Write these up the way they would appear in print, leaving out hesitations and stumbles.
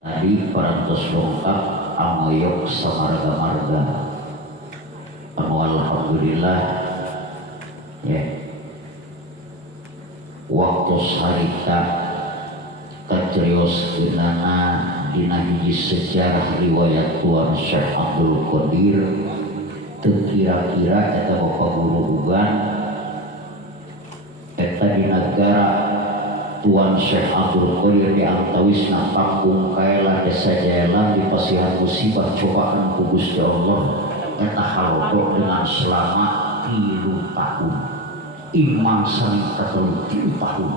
Tadi parantos lengkap amoyok samarga-marga. Alhamdulillah ya. Waktu sarita kacerios genana dina hiji sejarah riwayat Tuan Syekh Abdul Qadir teu kira-kira eta Bapak Guru Ugan eta di negara Tuan Syekh Abdul Qadir di antawisna Panggung Kaela Desa Jayalan di pasihan musibah cobaan ku Gusti Allah eta halodo dengan selama 3 tahun. Imam sanita 3 tahun.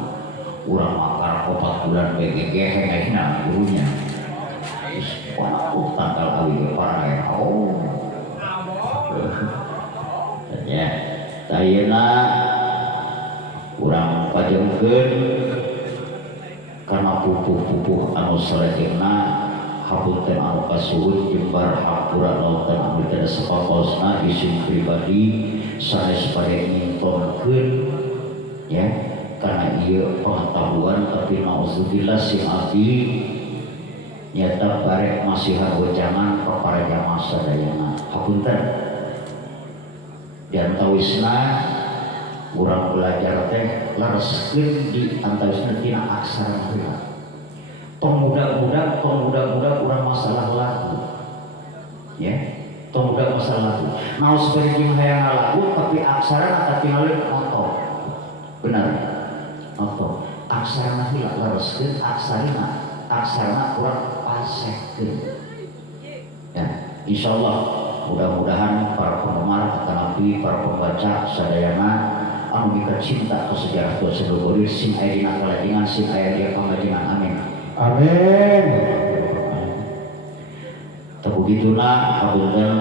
Urang makar 4 bulan BGG hengehna gurunya. Wah, tanggal awi parah. Oh. Ya, tayena urang pajengkeun karena pupuh-pupuh anu salajengna hapunten anu kasuhun jembar hapura lautan anu teu sapaposna isim pribadi sanes pada ngintonkeun ya karena ieu pengetahuan tapi nauzubillah sing abdi nyata barek masihan wejangan ka para jamaah sadayana hapunten di antawisna urang belajar teh lareskeun di antawisna tina aksara heula. Tong budak-budak urang masalah lagu. Ya, tong budak masalah lagu. Naos beuring hayang lagu tapi aksara tapi ngalih motor. Benar. Motor. Aksara heula lareskeun aksarana urang pasehkeun. Ya, insyaallah mudah-mudahan para penggemar akan nabi para pembaca sadayana anu kita cinta ke sejarah Tuan Syekh Abdul Qadir sing aya dina kalajingan sing aya di pangajingan amin amin teu begituna hapunten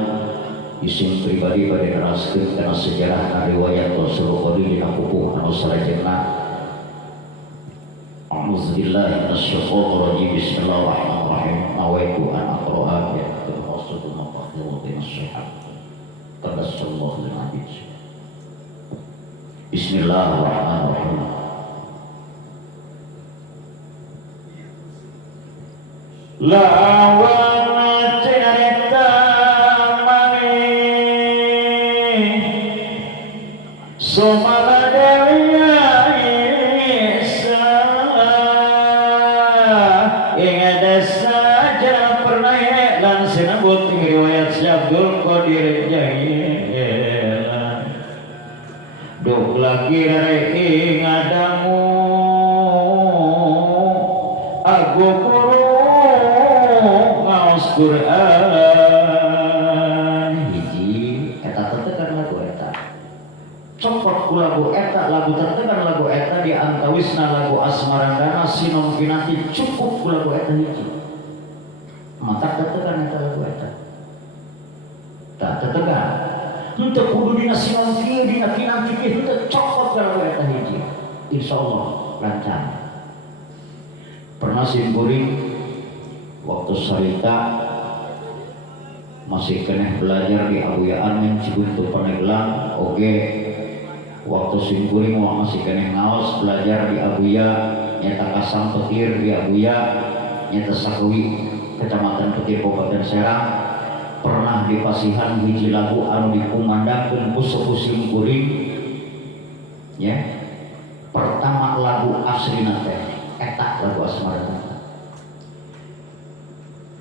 isim pribadi bade neraskeun kana sejarah riwayat Tuan Syekh Abdul Qadir dina pupuh anu salajengna A'udzubillahi minasyaitonir rajim bismillahirrahmanirrahim nawaitu an aqra'a ya maksudun maqatul nasihat tadassallahu lil abid. Bismillahirrahmanirrahim. Lawan cerita manis somala dewiya Isa ingat saja pernah dan sinebut riwayat Abdul Qadir Jayalan duk lagi dari ngadamu aku guru ngaos Quran hiji eta tertekan lagu eta copot ku lagu eta lagu tertekan lagu eta di antawisna lagu Asmarandana Sinom Kinanti cukup ku lagu eta hiji mata tertekan eta lagu eta tak tertekan untuk kudu dina sinom kieu dina kinanti kieu teu cokot kalau eta hiji insyaallah lancar. Pernah simkuring waktu sarita masih kena belajar di abuyaan yang Cibuntu Paneglang oge waktu simkuring masih kena ngaos belajar di abuya nyata Kasang Petir di abuya nyata Sakewi Kecamatan Petir Kabupaten Serang pernah di pasihan hiji lagu anu dikumandangkeun ku sepuh simkuring ya pertama lagu aslina teh eta lagu Asmarandana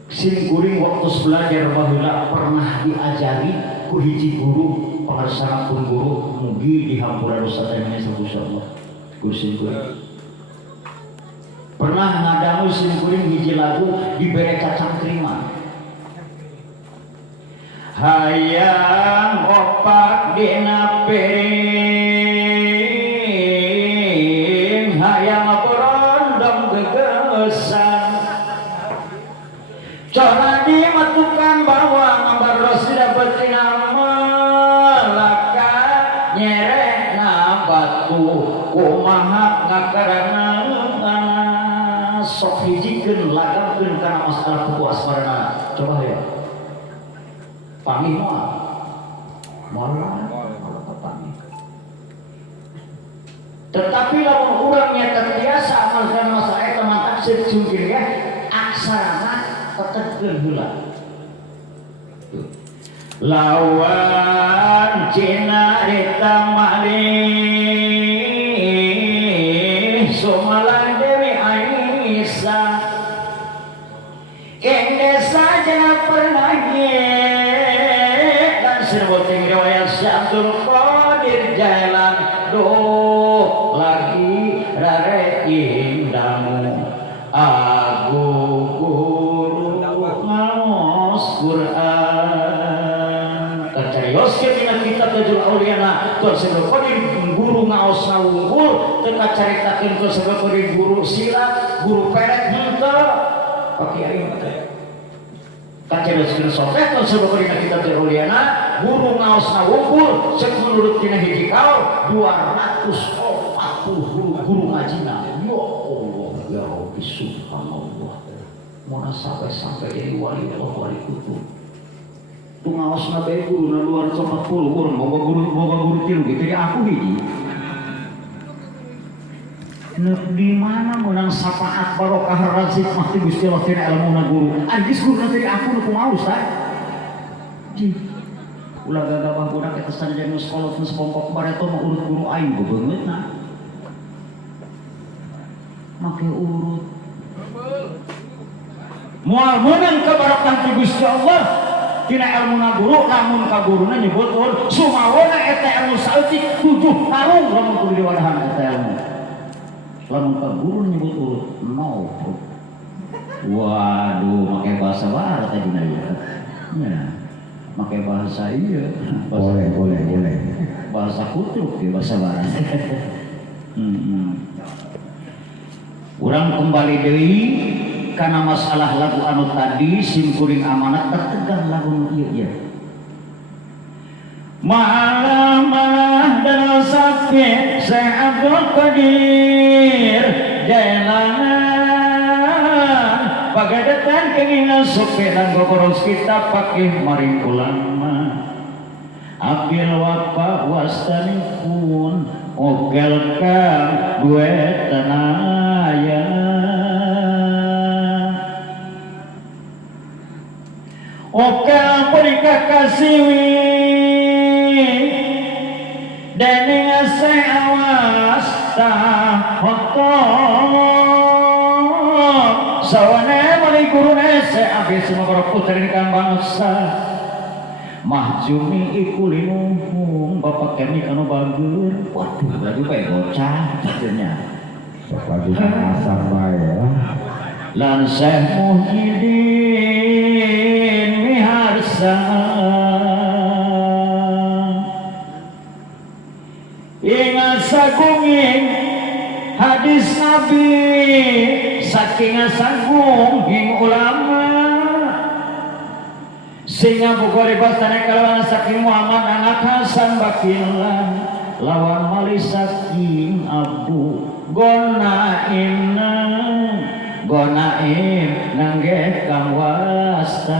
simkuring waktu belajar baheula pernah diajari ku hiji guru pangarsana pun guru mugi di hampura dosa teh insyaallah guru simkuring pernah ngadangu simkuring hiji lagu dibere cacang terima hayang opak dina piring hayang berondong gegesan cona dimatukan bawang baros dapet tina melaka nyerena batu kumaha ngakarana sok hijikeun lagamkeun kana masalah pupuh Asmarandana coba ya pamih moal pamih tetapi lamun urang nyata biasa amalkan masa eta mantap seueur ya aksarana tetegeun heula lawan cina eta malih sumalah Dewi Aisyah ende saja pernah dan serboting riwayat Abdul Qadir Jailan doh lagi rare indamu aku guru ngaos Quran kacarios ketina kitab Tajul Auliyana tuh sebelum Qadir guru ngaos ngawungkul teu kacaritakeun tuh sebelum Qadir guru silat guru pelet henteu pakai aing teh kacarios sofet tuh sebelum Qadir kitab Tajul Auliyana guru ngaos ngawungkul cek menurut tina hiji kaul 240 guru ngajina ya Allah ya Rabbi subhanallah mau sampai jadi wali Allah wali kutub tuh ngaos nabe guru na 240 orang boga guru tilu gitu ya aku hiji di mana menang syafaat barokah razid mah ti Gusti Allah tina ilmuna guru geus guru teh aku nu kumaos tah ulah gagabah budak eta sanajan geus kolot geus pongkok bareto mah urut guru aing bebeungeutna make urut moal meunang ka barokah ti Gusti Allah tina ilmuna guru lamun ka guruna nyebutkeun sumawana eta ilmu saeutik 7 tarung lamun kudu diwadahan eta ilmu lamun ka guru nyebut urut 0 waduh make bahasa barat tadi na ya pakai bahasa iya boleh bahasa kutuk ya bahasa barat urang kembali deui kana masalah lagu anu tadi simkuring amanat tertegang lagu ieu malah dan sapi saya Abdul Qadir Jailan pagadatan kenging sopedan gogoros kita pakai maring ulama abil wapa wastanipun ogelkan gue tanaya okel mereka kasiwi dening ase awas tak sawane mali gurune se abis semua putri kang bangsa mahjumi iku linuhung bapak kami kanu bagur waduh lagi bae bocah katanya lagi asam bae lan Syekh Muhyiddin Miharsa ingat sagunging hadis Nabi saking sanggung hing ulama sehingga buka libasane kalawan saking Muhammad anak Hasan Bakillah lawan mali saking Abu Gonaim nangge kang wasta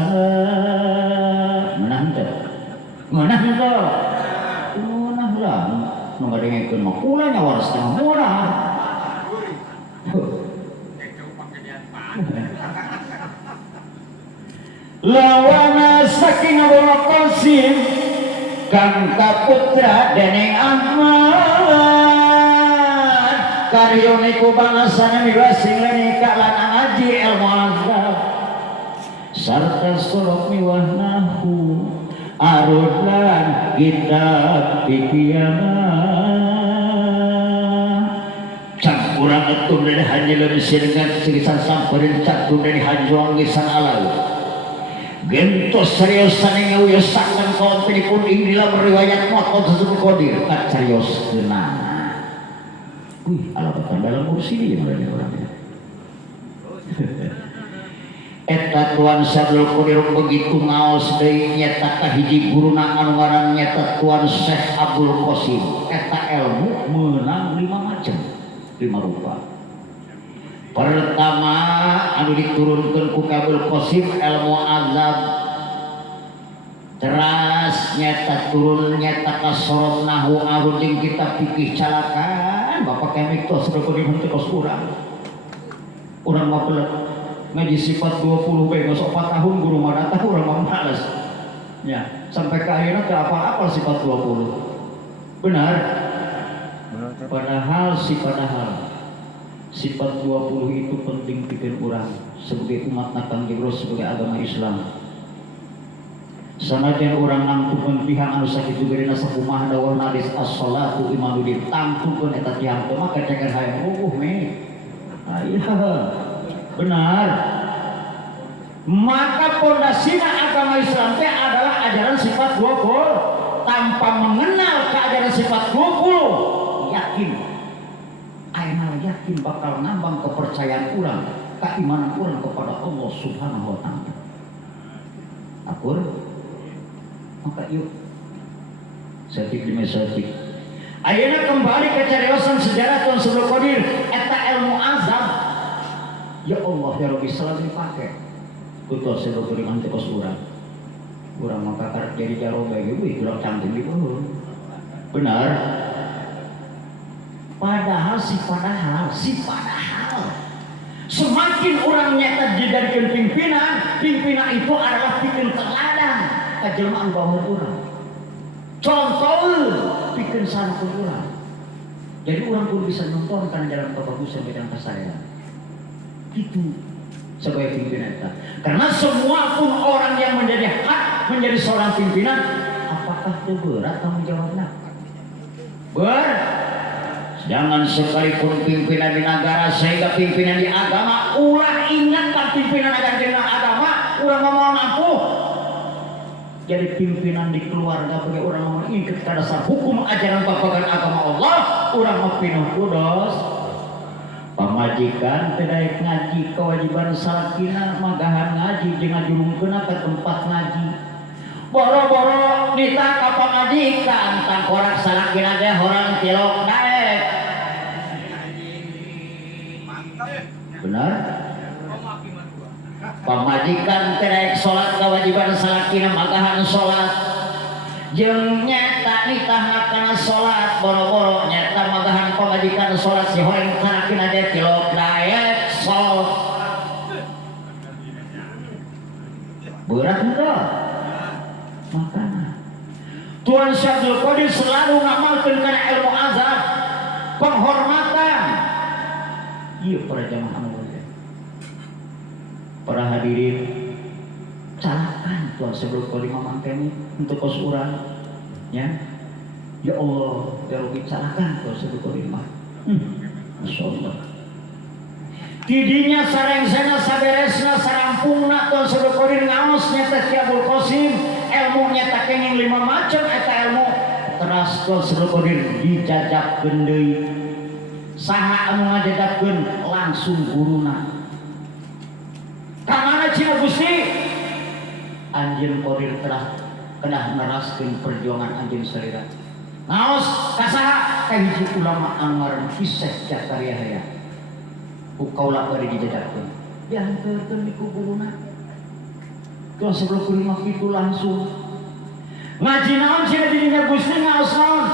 menang lah nu ngadengekeun mah kula nya waras teh murah lawana saking Abu Qasim kang kaputra dening Ahmad karyo niku bangsana miwasing lenika lan ngaji ilmu azab sarta sorok miwahnahu arudlan kitab cak urang etum dari haji lebih siringan sirisan samperin cak dari haji wangisan alau gentos seriusan yang ngawiyosakan kawan telefon inilah meriwayat makot tersebut kodir tak serius kenang alapatan dalam kursi ini yang berani orangnya eta Tuan Syarul Qadir begitu ngaos deui nyata ka hiji guruna anu ngaran nyata Tuan Syekh Abdul Qasim eta ilmu meunang 5 macam 5 rupa pertama anu diturunkeun ku Abdul Qasim ilmu azab teras nyata turun nyata ka sorot nahwu aruding kitab fikih calakan bapak kami tos sudah kodi henteu kos urang mah pelet ngaji sifat 20 bae masuk 4 tahun guru mah datang urang mah males ya sampai ke akhirnya ke apa-apa sifat 20 benar padahal sifat 20 itu penting bikin orang sebagai umat Nabi Jibril sebagai agama Islam sanajan orang nangtukeun pihak anu sakitu geurina sakumaha dawuh hadis as-shalatu imamuddin tangtukeun eta tiyang teh mah keceker hayang me benar maka pondasina agama Islam teh adalah ajaran sifat 20 tanpa mengenal keajaran sifat 20 yakin bakal nambang kepercayaan orang keimanan orang kepada Allah Subhanahu wa ta'ala akur maka yuk setik demi setik ayeuna kembali ke cariosan sejarah Tuan Abdul Qadir eta ilmu azab ya Allah ya Rabbi selalu dipake kutu Abdul Qadir antekos urang maka karek jadi jarobe gitu urang cantik di beuh benar padahal semakin orang nyata dijadikan pimpinan itu adalah bikin teladan kejelmaan bawah orang contoh bikin santun orang jadi orang pun bisa nonton karena jalan kebagusan bidang kesayaan itu sebagai pimpinan kita karena semua pun orang yang menjadi hak menjadi seorang pimpinan apakah itu berat tanggung jawabnya jangan sekalipun pimpinan di negara sehingga pimpinan di agama ulah ingatkan pimpinan agama ulah ngomong aku jadi pimpinan di keluarga bagi orang ngomong ingat ke dasar hukum ajaran bapakan agama Allah orang mau pinuh kudos pamajikan tidak ngaji kewajiban salakina magahan ngaji jangan julungkeun ke tempat ngaji boro-boro nita kapal ngaji kan tangkorak salakina teh orang tilok naik benar pamajikan terek sholat kewajiban salakina magahan sholat jeung nyata nitah kana sholat boro-boro nyata magahan pamajikan sholat si horeng salakina teh tilok daek sholat berat enggak makanya Tuan Abdul Qadir selalu ngamalkeun kana ilmu azab penghormatan iya para jamaah para hadirin carakan Tuhan Abdul Qadir mamangkeni untuk kos urang ya Allah ya Rabbi carakan Tuhan Abdul Qadir mah masyaallah tidinya sarengsena saberesna sarampungna Tuhan Abdul Qadir ngaos nyata Abdul Qasim ilmu nyata kenging 5 macam eta ilmu teras Tuhan Abdul Qadir dijajabkeun deui saha anu ngajajabkeun langsung guruna kamana cina Gusti anjeun Qadir telah kedah neraskeun perjuangan anjeun sarira naos kasaha ka hiji ulama anu ngaran Syekh Zakaria Yahya ukaula bari dijajabkeun dihanteurkeun di kuburuna Tuhan sebelum kulimah itu langsung ngaji naon cina dirinya Gusti ngaos naon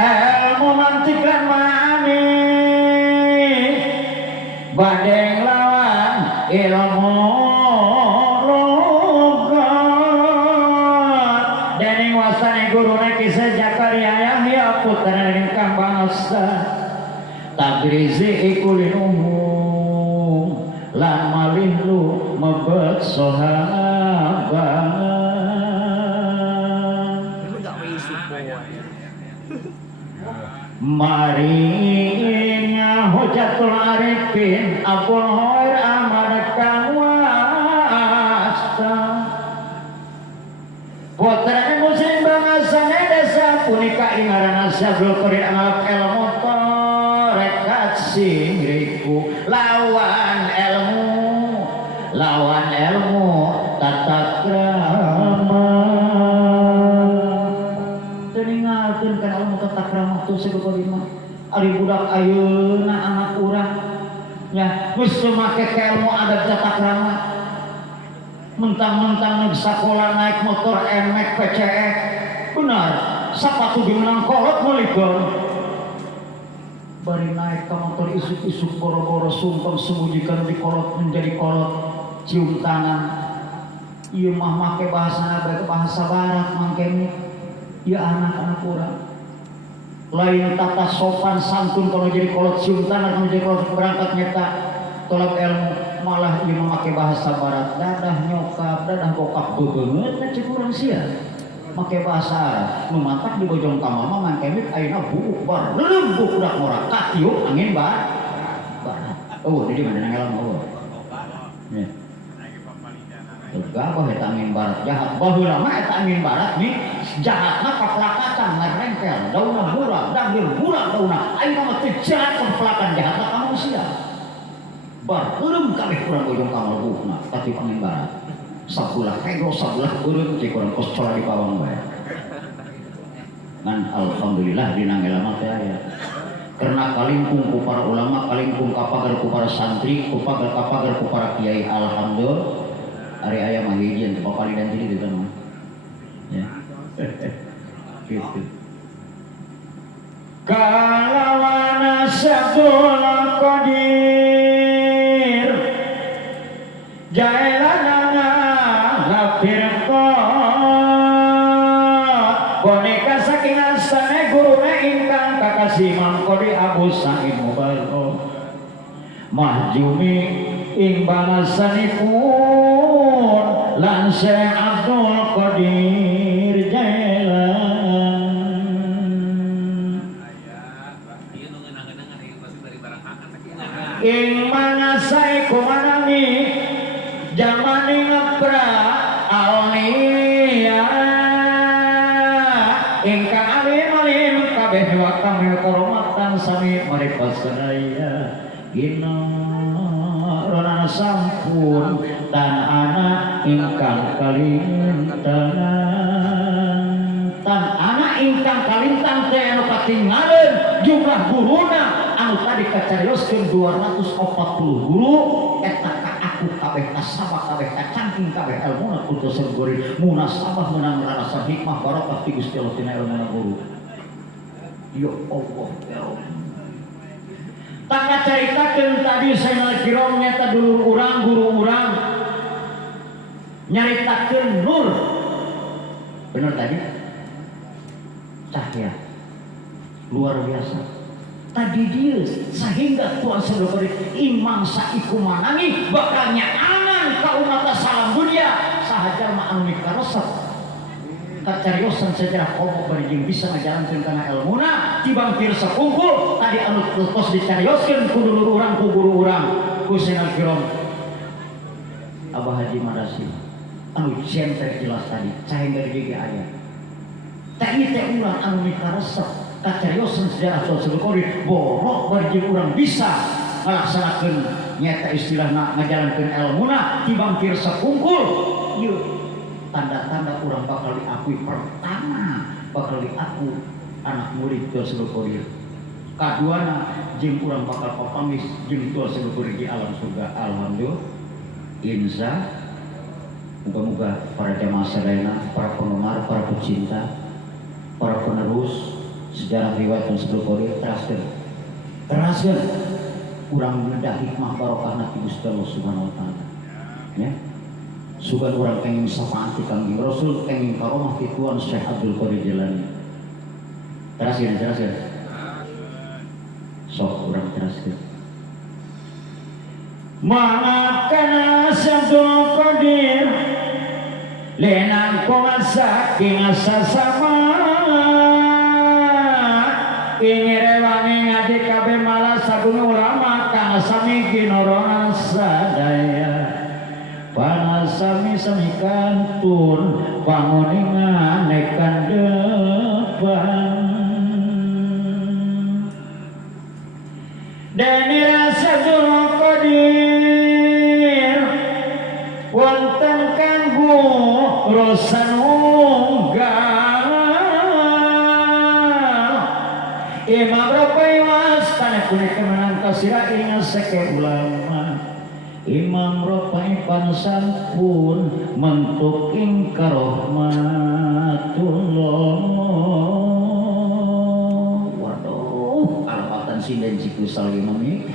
ilmu mantik lan ma'ani badeng lawan ilmu logat dening wasane guruna Kisah Zakaria Yahya putra ingkang bangsa tabrizi ikulin umum lan malih lu mebet sahabat marinya hujatul arifin Abul Khair Ahmad Kawasta putra muslim bangasane desa punika ingaran Abdul Qadir ngalap ilmu rekat singriku lawan ilmu tata krama teningalkeun kana ilmu tata krama tuh sebetulna ari budak ayeuna anak urang nya geus teu make ilmu adat tata krama mentang-mentang nu sakola naik motor emek PCX benar sapatu dimenang kolot meulikon bari naik ke motor isuk-isuk boro-boro sungkem sembunyikan di kolot menjadi kolot cium tangan ieu mah make bahasa barat mangkene ieu anak-anak urang lain tata sopan santun kalau jadi kolot cium tangan kalau jadi kolot berangkat nyata tolak ilmu malah ieu make bahasa barat dadah nyokap dadah bokap bebeungeut na cek urang sia make bahasa Arab nu mantap di bojong ka mama mangkene ayeuna buuk bar lembuk udah ngora katiup angin barat di mana ngalam ya Gak apa eta angin barat jahat baheula mah eta angin barat nih jahatna kaplakatan ngerengkel daunna murah dagir murah daunna ayeuna mah teu jahat kaplakan jahatna ka manusia bar eureum kabeh urang bojong ka mlebuhna katiup angin barat sabulah hego sabulah eureum cek urang kos cola di pawang bae ngan alhamdulillah dina ngelama teh aya karena kalingkung ku para ulama kalingkung kapagar ku para santri kapagar ku para kiai alhamdulillah hari ayam mah hiji teu papali dan tiri gitu mah ya gitu kalawana sabdul qadir jailana lapir boneka saking asane gurune ingkang kakasih mangkodi Abu Sa'id Mubarak mahjumi ing bangsanipun lan Syekh Abdul Qadir Jailan ing manasai kumanami jamani ngepra alnia ingkang alim kabeh waktu koromatan sami maripat sadaya gina rona sampun dan anak ingkang kalintangan tan anak ingkang kalintang teh anu katinggalan jumlah guruna anu tadi kacarioskeun 240 guru eta ka aku kabeh kasabah kabeh kacangking kabeh ilmuna kudu segori munasabah meunang rasa hikmah barokah ti Gusti Allah tina ilmuna guru ya Allah ya Allah tak caritakeun tadi Sayyidina Kiram nyata dulur urang guru urang nyaritakeun nur bener tadi cahya luar biasa tadi dia sehingga Tuhan sedekori imam saiku manangi bakal nyaangan ka umat salam dunia sahaja mah anu mikaresep kacariosan sejarah komo bari bisa ngajalankeun kana ilmuna tibang pirsa kumpul tadi anu tos dicarioskeun ku dulur urang ku guru urang ku Sayyidina Kiram Abah Haji Madasi anu jentek jelas tadi cahaya dari aya tadi teh urang anu mikaresep kacariosan sejarah tos sedekori borok bari urang bisa ngalaksanakeun nyata istilahna ngajalankeun ilmuna tibang pirsa kumpul ieu tanda-tanda kurang bakal diakui pertama bakal diaku anak murid Tuhan Sedekori kaduana jeung kurang bakal papamis jeung Tuhan Sedekori di alam surga alhamdulillah insya moga-moga para jamaah sadayana para penggemar para pecinta para penerus sejarah riwayat Tuhan Sedekori teraskeun kurang beda hikmah barokahna ti Gusti Allah Subhanahu wa taala ya sugan orang kenging syafaati kang Rasul kenging karomah ti Tuhan Syekh Abdul Qadir Jailani teraskeun sok urang teraskeun mangakana Abdul Qadir lenang kuasa king sasama ingirewangi ngadi kabeh malah sagung ulama kang sami ginorona sadaya panasami samikantun pangoningan nekan depan deni rasa Abdul Qadir wonten kanggo rosan unggal imam Rabbaiwas tanah punika menang kasira ingat seke ulama Imam Rabai pansan pun mentuk ing karohmatullah waduh almatan sinden siku salih mami.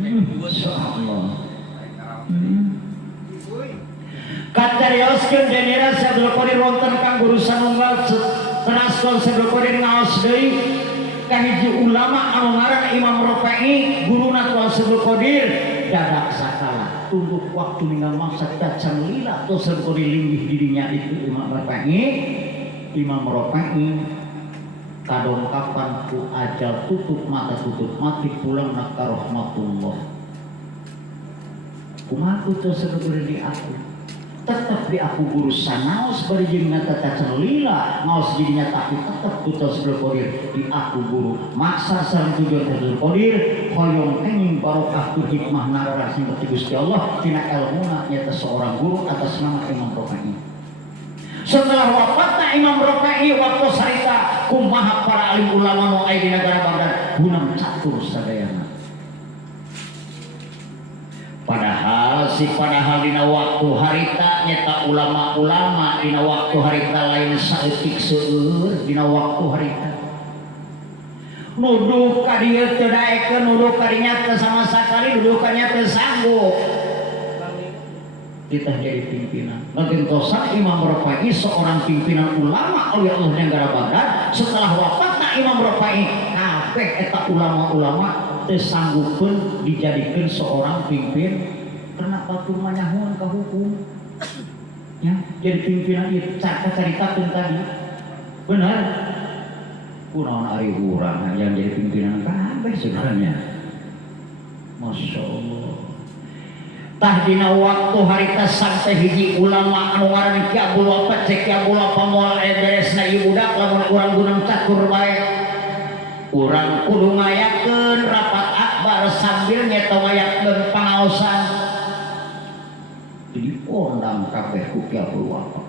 Insyaallah. Kacarioskeun denira Syaikhul Qadir wonten kang guru sanunggal tenaskol Syaikhul Qadir ngaos deui ka hiji ulama anu ngaran Imam Rafi'i guruna ku Syaikhul Qadir dadak sakala tunduk waktu ninggal maksad cacan lila tuh Syaikhul Qadir linggih dirinya itu Imam Rafi'i kadongkapan ku ajal tutup mata tutup mati pulang nak ka rahmatullah kumaha tuh Syaikhul Qadir di aku tetap di aku guru sanaos bari jeung cacan lila ngaos jadinya tapi tetap ku Syaikhul Qadir di aku guru maksa sareng tujuan Syaikhul Qadir hoyong kenging barokah tu hikmah nara sing Gusti Allah tina ilmuna nyata seorang guru atas nama Imam Rafi'i. Setelah wafatna Imam Rafi'i waktu sarita kumaha para alim ulama nu aya di negara Baghdad gunang catur sadayana. Padahal dina waktu harita nyata ulama-ulama dina waktu harita lain saeutik seueur dina waktu harita nuduh ka dieu teu daekeun nuduh ka dinya teu sama sakali nuduh ka nya teu sanggup kita jadi pimpinan ngagentosan Imam Rafi'i seorang pimpinan ulama oleh Allah negara Baghdad setelah wafatna Imam Rafi'i kabeh eta ulama-ulama teu sanggupkeun dijadikeun seorang pimpin karena batu manyahun ke hukum ya jadi pimpinan itu caritakeun tadi benar kunaon ari urang yang jadi pimpinan kabeh sebenarnya Masya Allah tah dina waktu harita sampai hiji ulama anu ngaran Ki Abdul Wafat cek Ki Abdul Wafat moal beresna ieu budak lamun urang gunang catur bae urang kudu ngayakeun rapat akbar sambil nyeto ngayakeun pangaosan jadi ondang kabeh ku Ki Abdul Wafat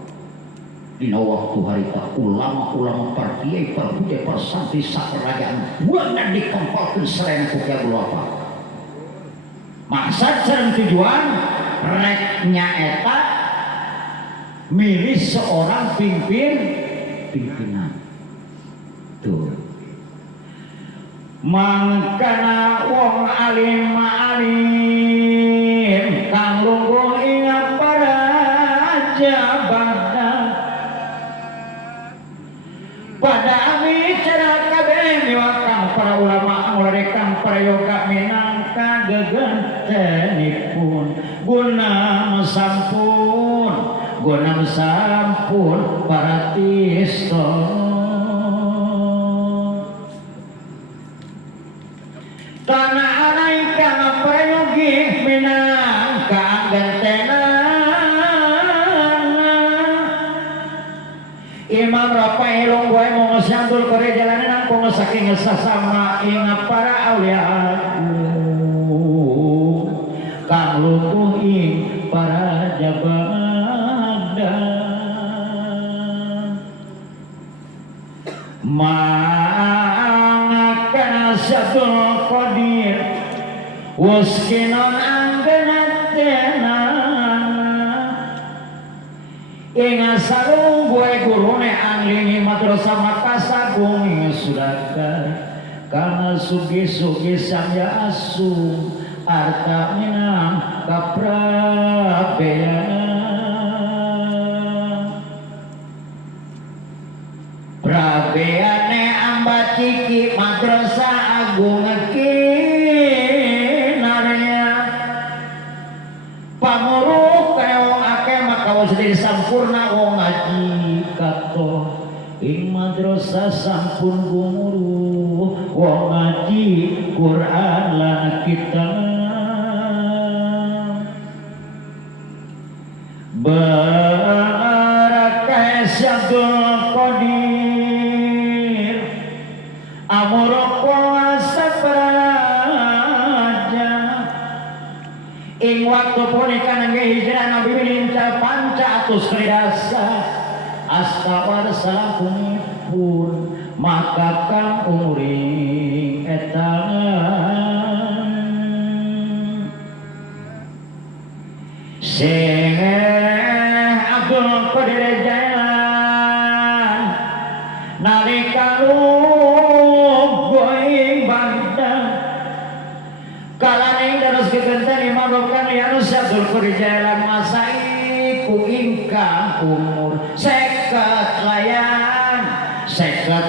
dina waktu harita ulama-ulama parkiai parbude persantri sakerajaan buana dikompolkeun serena ku Ki Abdul Wafat maksud sareng tujuan reknya eta milih seorang pimpinan tuh mangkana wong alim kang lungguh ingat para jabatan pada bicara kabeh miwakang para ulama ngorekang para yoga minangka gegentenipun guna sampun para tista tanah anai kang prayogi minangka gentenan Imam Rafi'i lungguh mau Syaikhul Qadir jalanan angkung saking sasama ingat para aulia kang lungguh ing para jabatan mangakana Syaikhul Qadir waskinon anggenat tenan ingat sarung gue gurune anglingi madrasah Makasagung sudahkah karena sugi-sugi samya asu arta minang prabeane amba ciki madrasah agung kinarya panguruk kaya wong akeh maka wong sedih sampurna wong ngaji kato ing madrasah sampun gumuru wong ngaji Quran lan kitab barakah Syaikhul Qadir amuroko sapraja ing waktu punika nangge hijrah Nabi minta panca atus kridasa astawar salampunipun maka kang umring etan Syekh Abdul Qadir Jailan nalika lungguh ing Baghdad syukur jalan masai ku ingkang umur seket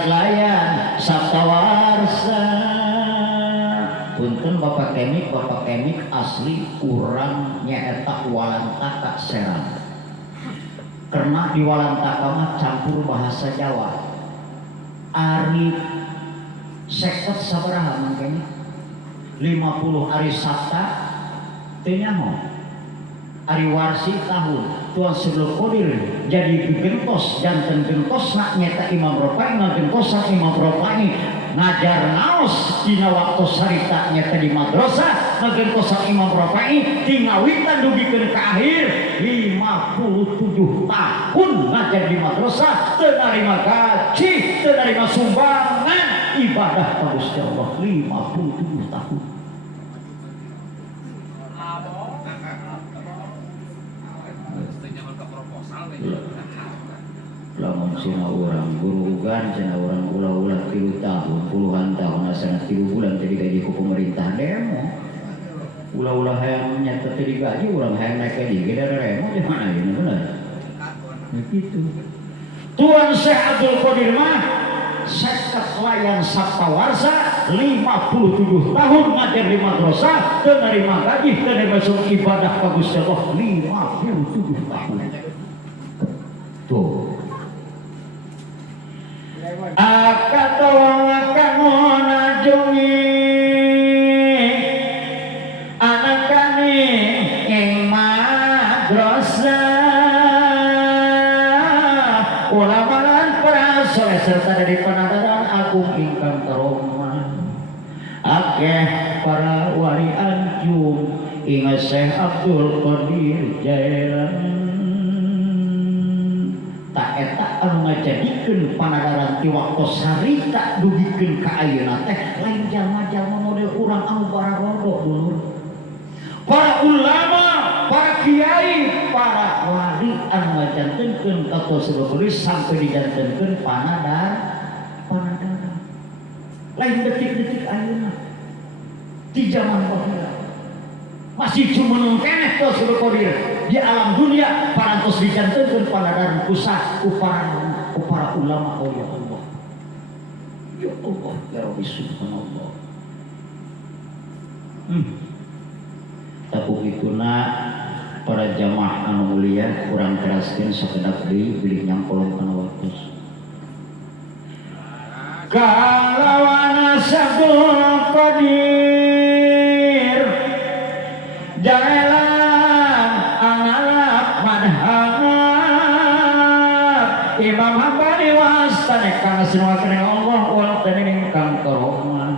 layan sabta warsa. Punten Bapak Kemik asli urang nyaeta Walantaka Serang. Karena di Walantaka mah campur bahasa Jawa. Ari seket sabaraha mangkenya? 50 ari Sabta teu nyaho. Ari warsi tahun tuan sebelum kodir jadi gentos janten gentos nak nyata Imam Rabai ngagentosna Imam Rabai ngajar naos dina waktu sarita nyata di madrasah ngagentosna Imam Rabai tingawitan dugikeun ka akhir 57 tahun ngajar di madrasah teu narima gaji teu narima sumbangan ibadah ka Gusti Allah 57 tahun. Lamun cina orang guru ugan cina orang ulah-ulah 3 tahun puluhan tahun asana 3 bulan jadi gaji ku pemerintah demo ulah-ulah hayang nyata tadi gaji orang hayang naik gaji kita demo di mana ini benar begitu. Tuan Syekh Abdul Qadir mah seket layan sabta warsa 57 tahun ngajar di madrasah teu narima gaji teu narima ibadah ka Gusti Allah 57 tahun. Tuh akatawang akangona jungi anakane ing madrasah ulama para soleh serta dari panadaran agung ingkang karoman akeh para wali anjum ingat Syekh Abdul Qadir Jailan tak eta anu ngajadikeun panadaran ti waktu sarita dugikeun ka ayeuna teh lain jalma-jalma model urang anu bararodo dulur. Para ulama, para kiai, para wali anu ngajantenkeun katos sebeulis sampai dijantenkeun panadaran. Lain detik-detik ayeuna. Di zaman baheula masih cuma keneh tos Qadir di alam dunia parantos dijantenkeun panadaran pusat para ulama. Oh ya Allah ya Allah ya Rabbi subhanallah. Tapi ituna para jamaah anu mulia kurang keraskeun sakedap deui bilih nyangkolong kana waktu kalawana Syabdul Qadir jalan analak madhab Imam Hambali wastane kang sinuakeun Allah wal taning kang karoman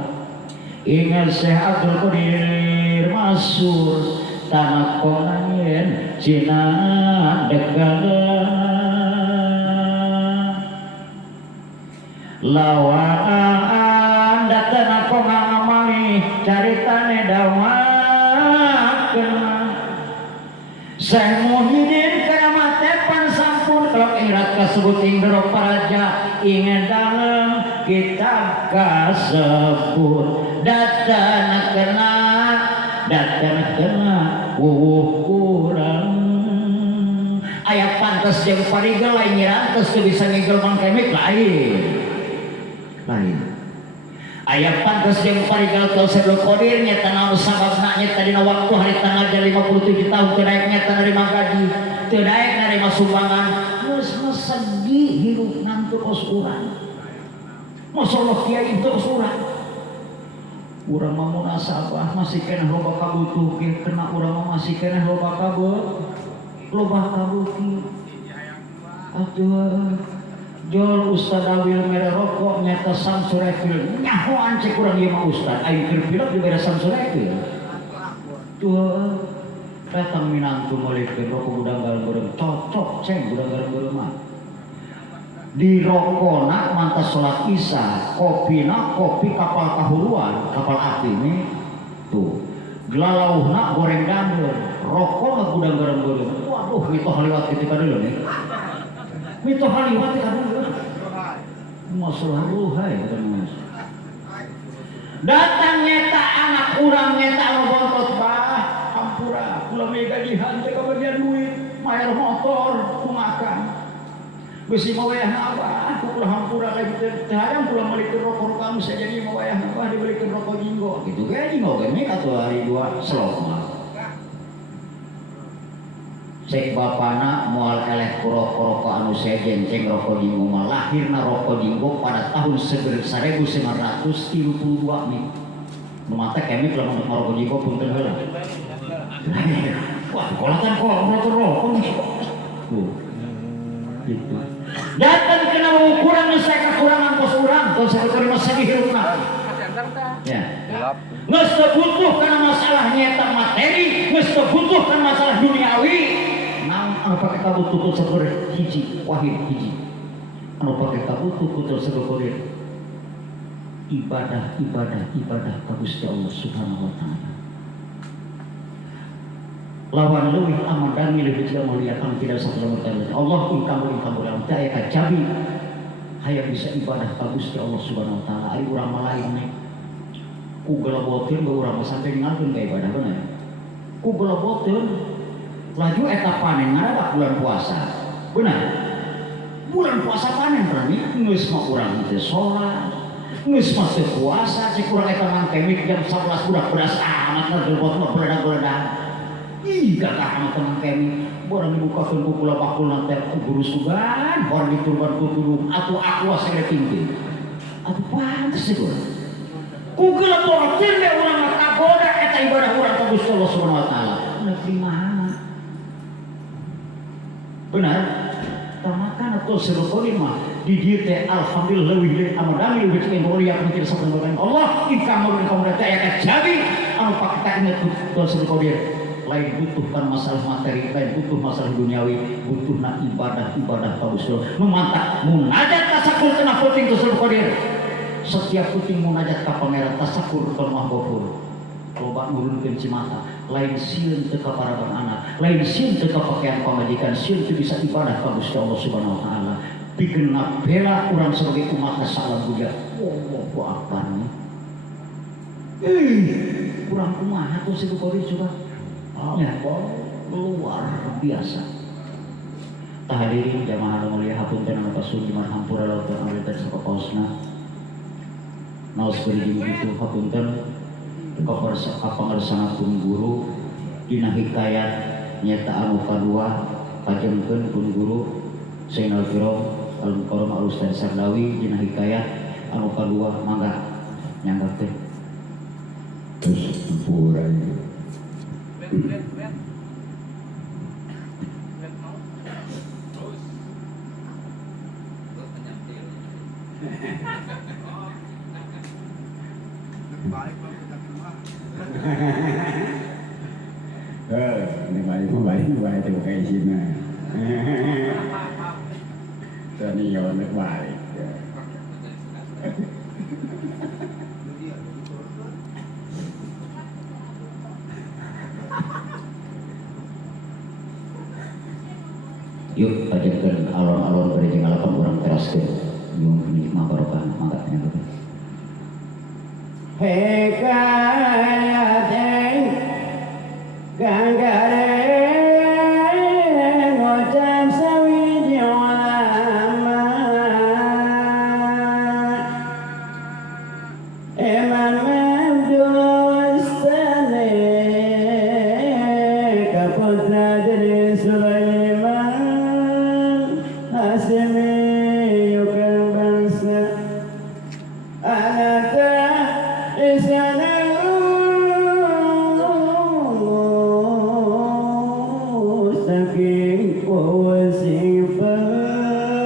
ingat Syekh Abdul Qadir masur tanah konanyen cina degala lawaan datana kongang amali caritane dawa Syekh Muhyiddin kana tepan sampun kalau irat kasebut ing dero paraja ingin dalem kitab kasebut datana kena kurang aya pantes jeung parigel lain nyirantos teu bisa ngigel Mang Kemik lain aya pantes jeung parigel teu Syekh Qadir nyata naon sababna nyata dina waktu hari tanggal 57 tahun teu daek nyata narima gaji teu daek narima sumbangan geus sedih hirupna teu kos urang masalah kiai teu kos urang urang mah munasabah masih keneh loba kabutuh kena urang mah masih keneh loba kabutuh atuh jol Ustad Awil mere rokok nyata Samsurekil nyaho ancek urang ieu mah Ustad aing keur pilek di bere Samsurekil tuh datang minantu molikeun rokok budang galem cocok ceng budang galem mah di rokona mantas sholat isya kopina kopi kapal kahuluan kapal api ini tuh gelalauhna goreng dangdut rokok mah budang galem waduh mitoh haliwat ketika dulu nih mitoh haliwat ketika dulu masalah ruhai datang nyeta anak urang nyeta lobong khotbah hampura hampura kula me gajihan teh kabagian duit mayar motor kumakan besi mawayah apa aku kula hampura lagi teh hayang kula balikin rokok kamu saja jadi mawayah apa dibalikin rokok jinggo gitu kayak jinggo ge atau hari dua selok cek bapana moal eleh rokok anu sejenceng rokok jinggo mah lahirna rokok jinggo pada tahun 1932 nih nu mata kami kalau untuk rokok jinggo punten heula wah kolatan kok rokok gitu datang kena ukuran saya kekurangan kos urang kalau saya terima saya dihirupna ya nges butuh karena masalah nyata materi nges butuh karena masalah duniawi nang anu pake kabut tutup seperti hiji wahid hiji anu pake kabut tutup seperti ibadah ka Gusti Allah Subhanahu wa taala lawan leuwih amadami leuwih tidak mulia kang tidak sakeleuweut Allah ingkang ulang teh aya kajabi hayang bisa ibadah ka Gusti Allah Subhanahu wa taala ari urang lain nih ku geleboteun bae urang sampai ngalkeun ka ibadah bener ku geleboteun laju eta panen ngaranna bulan puasa bener bulan puasa panen berani geus mah urang teh salat geus mah teu puasa cek urang eta mangke mik jam 11 budak beras amat ngegelbot mah beledak-beledak ih kakak sama teman kami orang dibukakan buku bakul nanti guru sugan orang diturban kuturung atau aku asal tinggi atau pantas sih gue kugel botin deh orang kagoda eta ibadah orang ke Gusti Allah Subhanahu wa taala negeri mana benar tamakan atau sebetulnya mah di dieu teh alhamdulillah leuwih amadami leuwih cek mulia mikir sabenerna Allah ingkang kamu teh aya jadi anu pakita inget tuh sebetulnya lain butuh kan masalah materi, lain butuh masalah duniawi, butuh na ibadah ka Gusti Allah. Nu mantap munajat tasakur kena puting tusuk qadir. Setiap puting munajat ka pangeran tasakur ka Maha Ghafur. Loba nurunkeun cimata, lain sieun teu ka paraban anak, lain sieun teu ka pakaian pamajikan, sieun teu bisa ibadah ka Gusti Allah Subhanahu wa taala. Pikeun bela urang sebagai umat salam puja. Allahu akbar. Urang kumaha tuh situ qadir coba. Ya, luar biasa. Tahadirin jamaah mulia hapunten anu kasugiman hampura lautan alatan sapapaosna. Naos beri itu hapunten kapangarsanakeun guru dina hikayat nyata anu kadua pajengkeun pun guru Sayyidina Al-Firam Al-Mukarram Al-Ustaz Sardawi dina hikayat anu kadua mangga nyanggap teh. Terus hampura ini baik tuh kayak sini. Tadi yang baik. Yuk ajarkan alon-alon beri jengalapan orang teraskan yung nikmah barokah mangkatnya gitu. Hekayateng ganggareng ngocam sawiji ulama eman mendustane kaputra dari Sulaiman Hasimi yukang bangsa anata isana saking wasi Fatimah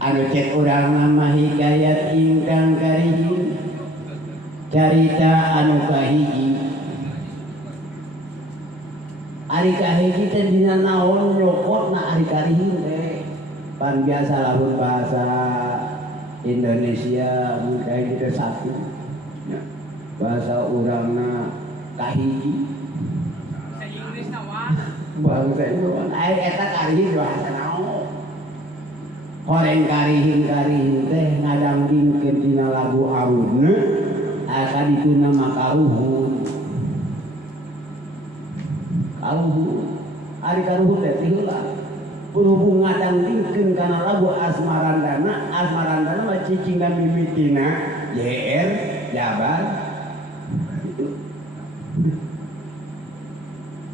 anu cek urang mah hikayat ingkang karihing carita anu kahiji ari kahiji teh dina naon nyokotna ari karihing teh pan biasa lamun bahasa Indonesia mungkin kita satu bahasa urangna kahiji bahasa Inggris ai eta karihing bahasa naon koreng karihing teh ngadanggingkeun dina lagu mautna akan itu nama karuhun ari karuhun teh heula berhubung ngadang tingkeun kana lagu asmarandana mah cicingan mimitina JR Jabar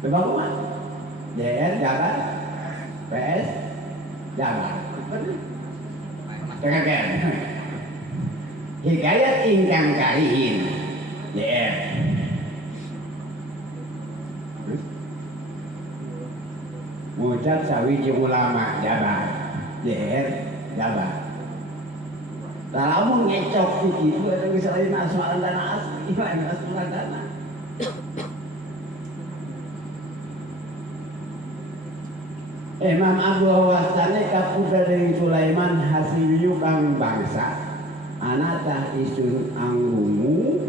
Tebak mah JR Jabar PS Jabar Kekeken hikayat ingkang kalihin JR ngucap sawiji ulama Jabar JR Jabar lamun ngecok itu ada misalnya asmarandana asli asmarandana Imam Abu Wasane kaputra dari Sulaiman Hasimiyu Bang Bangsa anata isun anggumu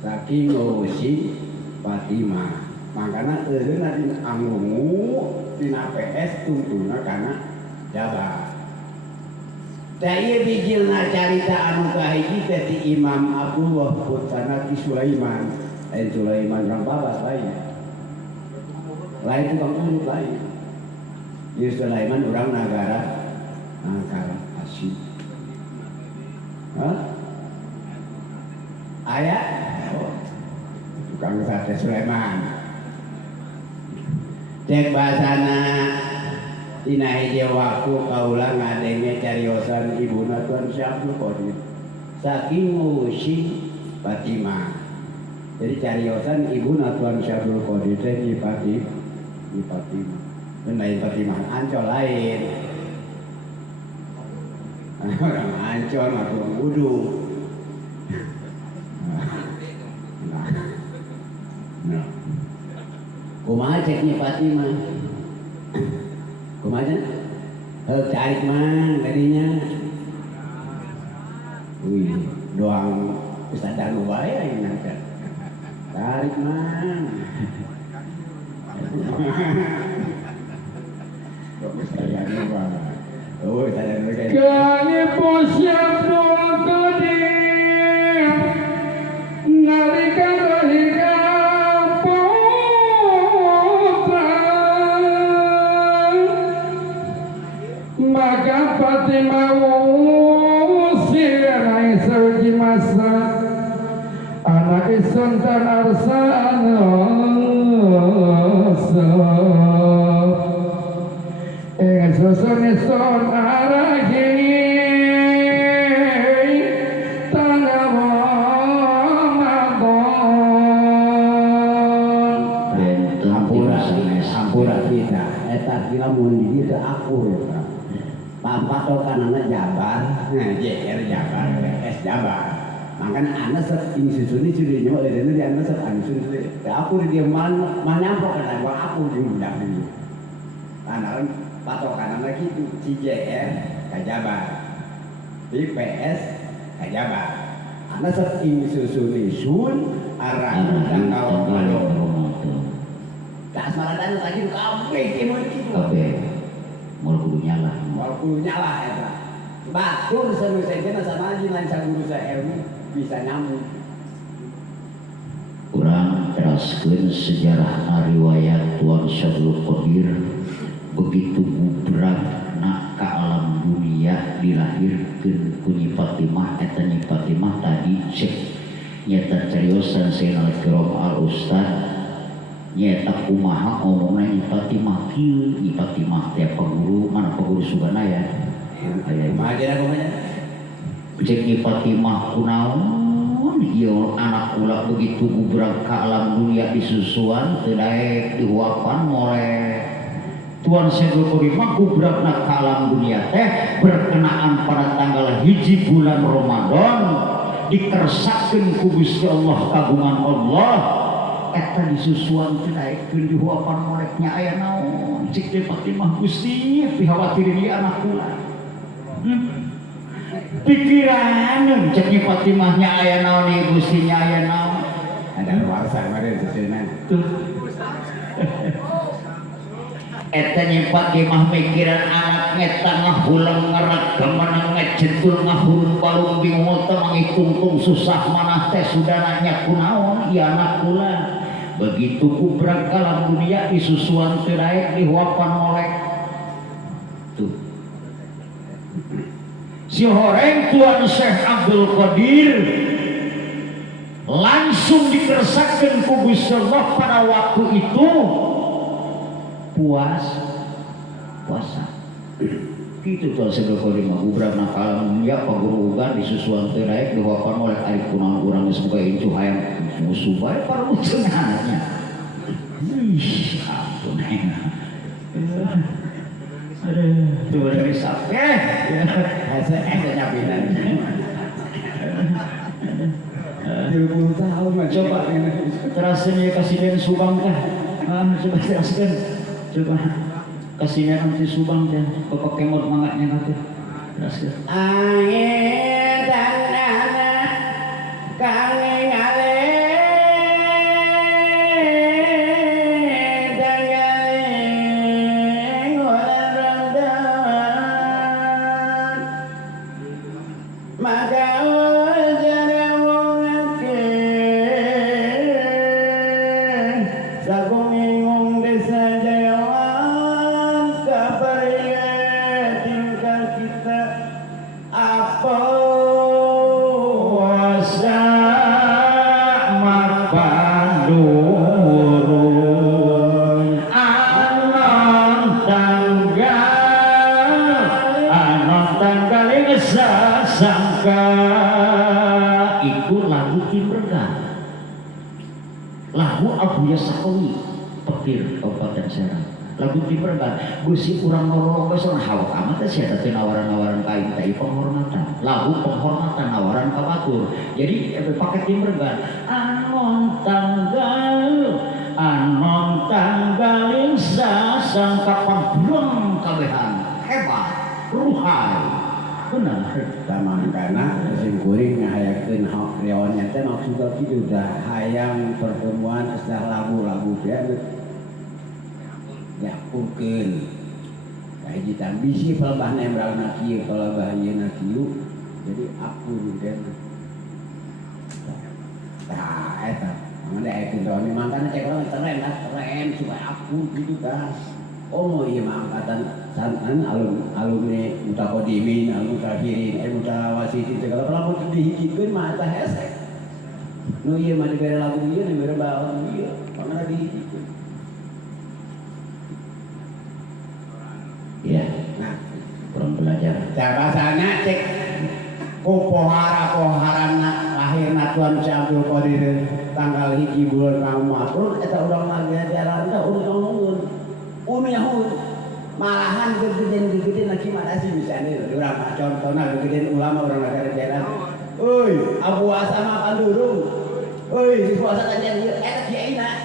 saking usi Fatimah makanya eureun dina anggumu tina PS tuntuna kana Jabar teh ieu bijilna carita anu kahiji teh ti Imam Abdullah putrana ti Sulaiman lain Sulaiman urang babas lain tukang urut lain ieu Sulaiman urang nagara asli aya tukang sate Sulaiman cek bahasana tina hiji waktu kaula ngadenge cariosan ibuna Tuan Syabdul Qadir saking usi Fatimah jadi cariosan ibuna Tuan Syabdul Qadir teh di Fatimah dan lain Fatimah Ancol lain orang Ancol mah tukang wudu nah kumaha ceknya Fatimah kumaha tarik mah tadinya wih doang sadar wae ayeuna teh tarik mah kaya Syabdul Qadir nalika rahika putra maka Fatimah usir naik sauji masa anak isuntan arsana susun arahi tangga Ramadan ampura kita eta lamun di dieu akur pampatokan anak Jabar JR Jabar PS Jabar makanya anak set ini susuni sudah nyawa dari dia anak set anu susuni akur dia mana nyampok kan akur di mudah ini karena patokan lagi itu CJR Kajabar di PS Kajabar karena set ini susuni sun arah tangkal malok tak asmarandana lagi kabeh kieu mau kudu nyala eta batur sanuseuna sanaji lain saguru ilmu bisa nyambung urang teraskeun sejarah riwayat Tuan Syabdul Qadir begitu gubrakna ka alam dunia dilahirkeun ku Nyi Fatimah eta Nyi Fatimah tadi cek nyata cariosan Sayyidina Al-Kiram Al-Ustad nyata kumaha ngomongna Nyi Fatimah kieu Nyi Fatimah teh paguru mana paguru sugana ya aya cek Nyi Fatimah kunaon ieu anak ulah begitu gubrak ka alam dunia disusuan teu daek dihuapan moleh Tuan Syabdul Qadir mah gubrakna ka alam dunia teh berkenaan pada tanggal 1 bulan Ramadan dikersakeun ku Gusti Allah kagungan Allah eta disusuan teh daekeun dihuapan moleknya aya naon cik teh Fatimah Gusti pihawatir ieu anak kula pikiran cek Nyi Fatimah nya aya naon ieu Gusti nya aya naon ada warsa mare sejeuna eta nyimpat di mah mikiran anak ngeta ngahulang ngaragaman ngejendul ngahurun balung bingung teh mangitungtung susah manah teh sudah nanya kunaon ieu anak kula begitu kubrak kalam dunia disusuan teu daek dihuapan molek tuh si horeng Tuan Syekh Abdul Qadir langsung dikersakeun ku Gusti Allah pada waktu itu puasa gitu tuh segala lima ubrak nakalan ya pagurugan disusuan teraik dihapan oleh ari kunaon urang geus boga incu hayang musuh bae para mucenahnya ampun tuh bener sampai hese nyapinan 30 tahun coba terasin ya kasih Subang kah coba teraskan coba kasihnya nanti Subang dan bapak kemot mangatnya nanti teraskan angin dan anak kali ngale dan galing orang rendah maka wajah wong akeh sagung ingung desa jayawan kabar tinggal kita apa wasa mapandurun anon tanggal ini sasangka iku lagu Timbergan lagu Abuya Sakawi Pekir Kabupaten Serang lagu Timbergan gusi kurang ngorong besar hawa amat sih ada nawaran-nawaran kain tadi penghormatan lagu penghormatan nawaran kabatur jadi pakai Timbergan anon tanggal sasangka pangbrong kabehan hebat ruhai benar tamangkana sing kuring ngahayakeun reonnya teh maksudna kitu dah hayang pertemuan setelah lagu-lagu teh diakurkeun hiji tan bisi pelebahna embrana kieu pelebahna kieu jadi akur teh tah eta mangga aya kendone mangkana cek orang keren supaya akur gitu kan oh iya mah angkatan santan alumni mutaqaddimin al-mutakhirin mutawasitin segala kalau mau dihijikeun mah eta hese nu ieu mah dibere lagu ieu dibere baon ieu pamana dihijikeun ya nah kurang belajar bahasana cek ku pohara-poharana lahirna Tuan Syekh Abdul Qadir tanggal 1 bulan Ramadan eta urang lagi ajaran teh urang Umiyahun malahan gede lagi mana sih misalnya orang contohnya gede ulama orang negara jalan Abu Asama Pandurung di puasa kajian dia kiai nak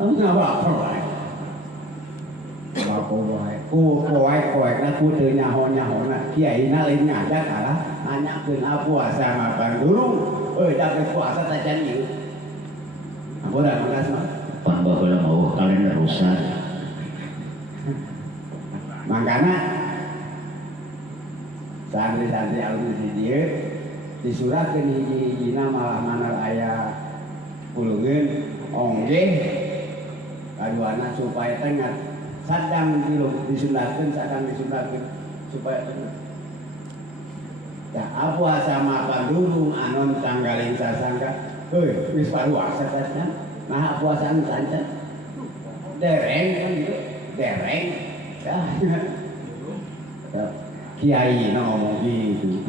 ngapa koek ku teu nyaho na kiai na lain ngajak kalah nanyakeun Abu Asama Pandurung dak puasa kajian ieu ampun makasih pan baheula mau kalender rusak makana santri-santri alumni di dieu disuratkeun hiji-hijina malah manal aya pulungeun ongge kaduana supaya tengah sadang disunatkeun supaya tengah Abu Asama Pandurung anon tanggaling sasangka wis paruasa teh nah puasaan sancan dereng kan gitu dereng kiai na ngomong gitu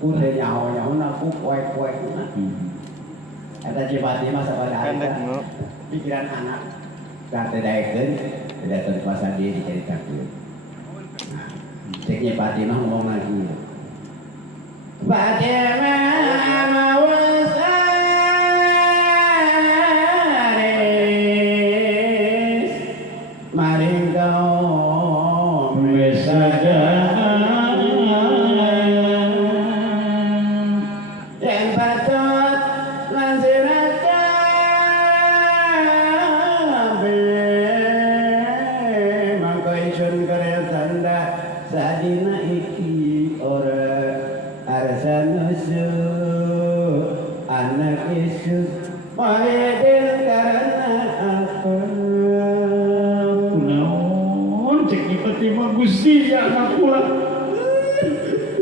udah nyaho aku kuek ada cipati masa pada hari pikiran anak kata daekeun datang puasa dia diceritakeun cek cipati mah ngomong lagi bagaimana maring kau mesadaan yang patut lansirat kabeh wahidin karena aku kunaon cek nyipeti mah Gusti ya anak kula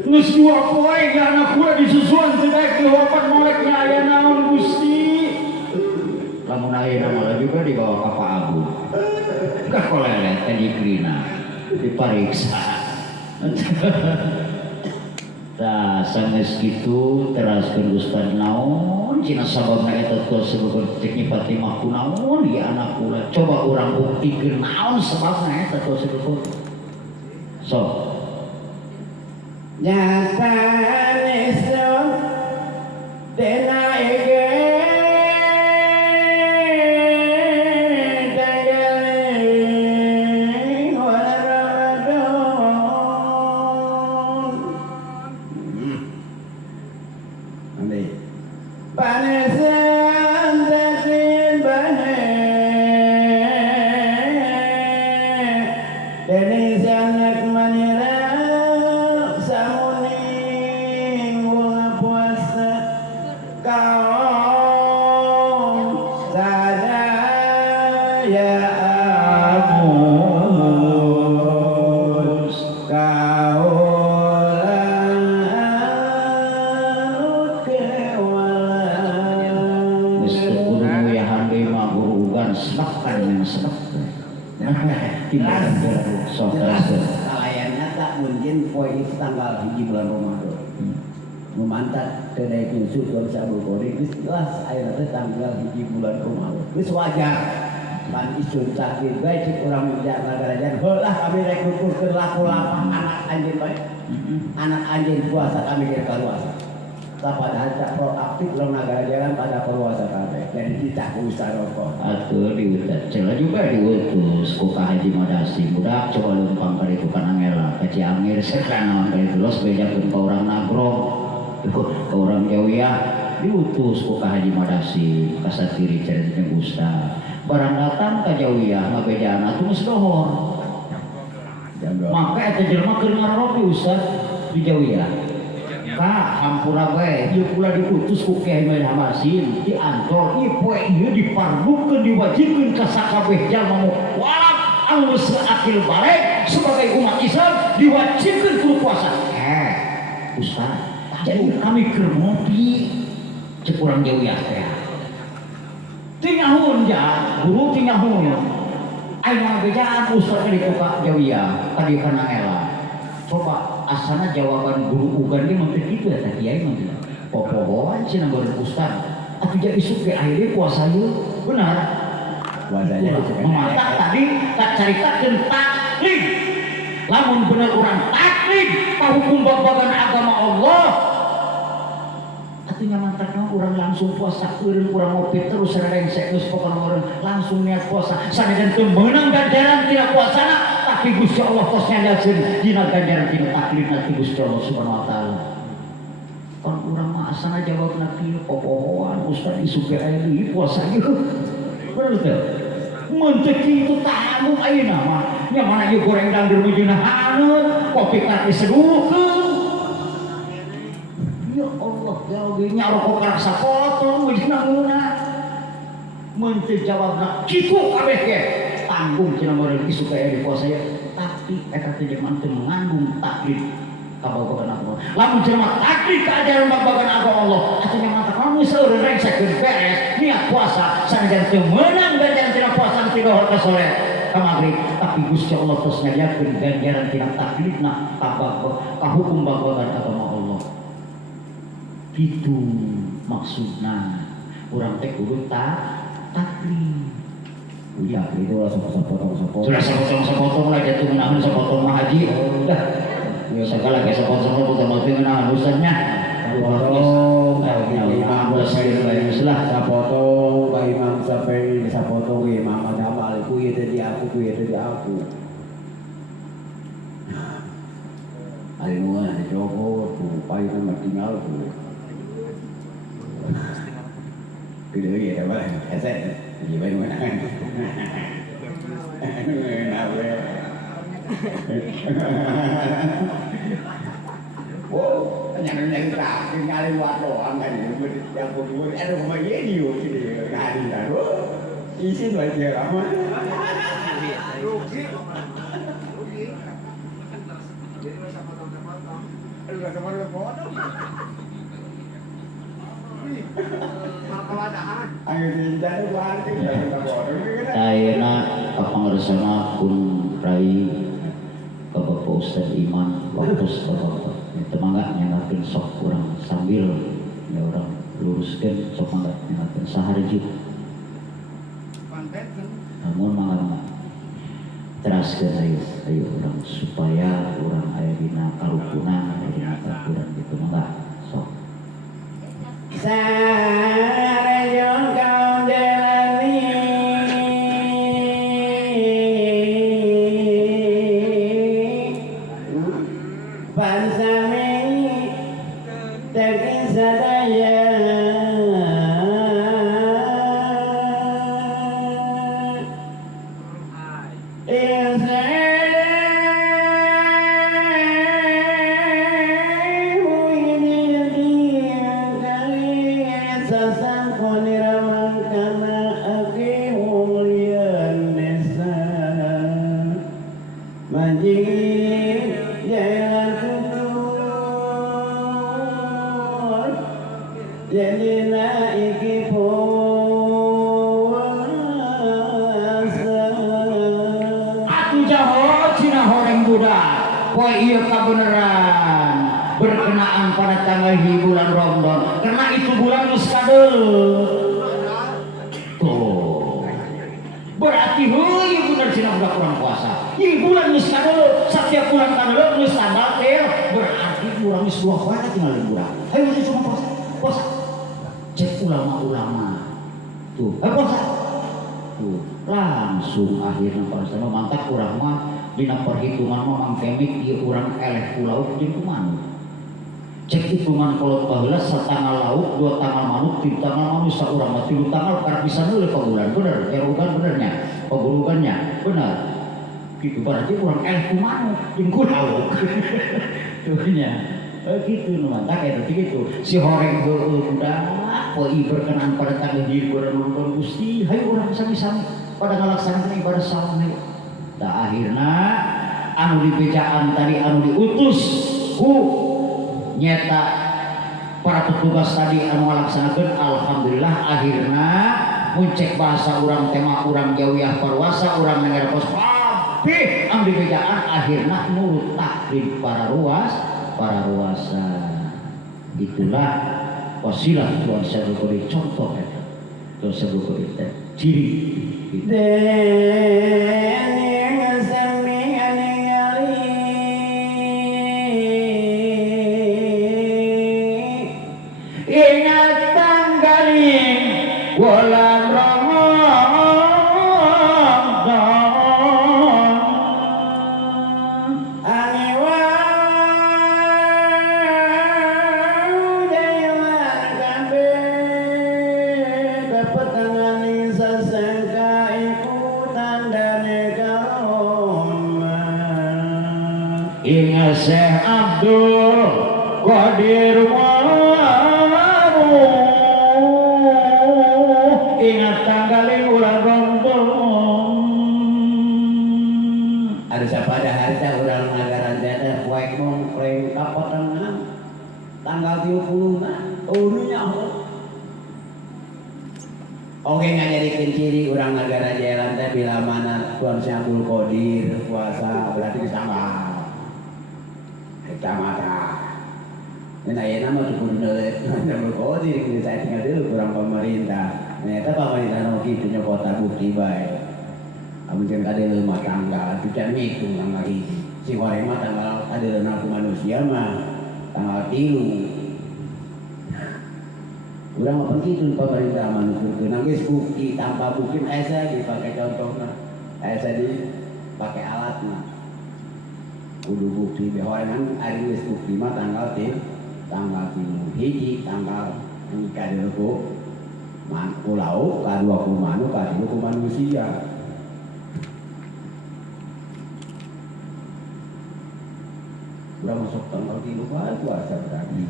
geus 2 poe ge anak kula disusuan teh daek wapat molekna aya naon Gusti lamun ayeuna mah juga dibawa ka Pak Abu ka kolelet teh dikrina dipariksa tah sanes kitu teraskeun Ustaz naon cina sababna eta tos sebutkeun cek nyipati mah kunaon ya anak kula coba urang buktikeun naon sebabna eta tos sebutkeun sok nyata nesun dena ege dagaling wala Ramadan nanti panesan tasin bane deni sanak manira samuning wong puasa kaum sadaya amus kaulan kewalan geus teu kudu nguyahan deui mah gurugan sedep kan memang sedep sok teraskeun kalayannya tak mungkin poe itu tanggal 1 bulan Ramadan memantat kenaikin susul sabul kori geus jelas ayeuna teh tanggal 1 bulan Ramadan geus wajar pan isun sakit bae cik urang menjak nagarajan heulah kami rek ngukurkeun laku lapang anak anjeun bae anak anjeun puasa kami keur kaluasa padahal tak proaktif urang nagarajan pada puasa kabeh jadi kita usaha rokok atuh diutus ceula juga diutus ku ka Haji Madasi budak coba leumpang ka ditu kana ngela ka Ciangir sekana ka ditu los bejakeun ka urang Nagrong ka urang Jawiah diutus ku ka Haji Madasi ka satiri cerita Gusta barang datang ka Jawiah ngabejaan atuh geus dohor maka eta jelema keur ngarobi Ustaz di Jawiah ka hampura bae ieu pula diutus ku Kiai Mahasin di Ancol ieu poe ieu dipardukeun diwajibkeun ka sakabeh jalma mualaf anu geus akil balik sebagai umat Islam diwajibkeun kudu puasa Ustaz jadi kami keur ngopi cek urang Jawiah teh tingahun ja guru tingahun aya ngabejaan Ustaz di ka Jawiah ka dieu kana ela coba asana jawaban guru ugan ge mah teh kitu eta kiai mah popohoan cenah baru Ustaz atuh jadi suke akhirnya puasa ieu benar puasanya mata tadi tak caritakeun taklid lamun bener urang taklid pahukum babagan agama Allah atuh nyamantakna urang langsung puasa eureun urang ngopi terus sareng geus pokona urang langsung niat puasa sanajan teu meunang ganjaran tina puasana tapi Gusti Allah tos nyandakeun dina ganjaran tina taklid nanti Gusti Allah Subhanahu wa taala. Pan urang mah asana jawabna kieu popohoan Ustaz isuke aya deui puasa ieu. Bener teh. Mun teu kitu tanggung ayeuna mah nya mana ieu goreng dangdur mujuna haneut kopi kaki seduhkeun. Ya Allah ya Allah nyaroko ka sapotong mujuna ngeuna. Mun teu jawabna kitu kabeh ge tanggung cenah meureun isu ka aya di puasa ya tapi eta teh jeung teu mangandung taklid ka babagan agama lamun jelema taklid ka ajaran babagan agama Allah atuh nya mantap kamu seureun rengsekeun beres niat puasa sanajan teu meunang ganjaran tina puasa ti dohor ka sore ka magrib tapi Gusti Allah tos ngajakeun ganjaran tina taklidna ka hukum babagan agama Allah kitu maksudna urang teh kudu taklid. iya itu lah sepotong-sepotong Sudah sepotong lah jatuh menahan sepotong mah haji. Dah. Segala kayak sepotong potong menahan usahanya. Sapotong, Imam Syafi'i sapotong, Imam Syafi'i sapotong, Imam Jamal, ku ieu teh di aku, ku ieu teh di aku. Ari nu ada jogo, ku payu mah tinggal ku. Gede ya, Pak. Hese. Jadi bae mana. Oh, nyari terakhir kali waktu angkat yang pun ada koma ini yuk sini kali dah isi tu aja lama rugi jadi sama-sama lu sama-sama potong ayo jadi wanti ayeuna kapangaresana pun rai Bapak Ustaz Iman waktu Bapak itu mangga nyanakeun sok kurang sambil ya orang luruskeun sok mangga nyanakeun saharji namun mangga teraskeun ayo orang supaya orang aya dina karukunan aya dina karukunan gitu mangga sok Sarayong kau jalani Pansami Tekin sadaya jadi naiki puasa atuh jaho cina horeng budak poe ieu kabeneran berkenaan pada tanggal di bulan Ramadan karena itu bulan geus kadeul tuh berarti heuh bener cina budak kurang puasa ieu bulan geus kadeul setiap bulan kadeul geus tanggal teh berarti urang geus dua poe tinggal budak hayu cuma puasa cek ulama-ulama tuh puasa tuh langsung akhirnya pada sama mantap kurang mah dina perhitungan mah mangkemik ieu urang eleh pulau jeung kumaha cek hitungan kolot baheula satanggal lauk dua tanggal manuk tilu tanggal manuk saurang mah tilu tanggal karena bisa neuleuh pagulan bener erogan benernya pagulugannya bener gitu berarti urang eleh kumaha jeung kumaha tuh nya gitu mantap kayak gitu si horeng heueuh budak poi berkenan pada tanggal di bulan Ramadan Gusti hayu urang sami-sami pada ngalaksanakeun ibadah saum da akhirna anu dibejaan tadi anu diutus ku nyata para petugas tadi anu ngalaksanakeun alhamdulillah akhirna muncek bahasa urang tema urang jawiyah parwasa urang negara pos kabeh anu dibejaan akhirna nurut takdir para ruasa itulah wasilah Tuhan saya beri contoh itu Tuhan saya beri ciri ingat tanggalin bulan ingat Syekh Abdul Qadir Waru ingat tanggalin ulah Ramadan ada siapa ada hari teh urang nagaran teh poe mong kleng kapotengan tanggal 30 na urunya oke ngajadikeun ciri urang nagara jalan teh bila mana Tuan Syekh Abdul Qadir puasa berarti disambah kecamatan. Dan ayeuna mah teu kudu berkodir kudu saya tinggal dulu kurang pemerintah. Ternyata pemerintah nu kitu nya kota bukti bae. Amun can kadeuleuh mah tanggal teu can ngitung tanggal hiji. Si horeng mah tanggal kadeuleuhna ku manusia mah tanggal 3. Urang mah kitu pemerintah mah nuturkeun geus bukti tanpa bukti asa dipakai contohna. Asa dipakai alatna. Kudu bukti behorengan ari geus bukti mah tanggal 3 hiji tanggal kadeuleuh ku pulau kadua ku manuk katilu ku manusia. udah masuk tanggal 3 puasa berarti.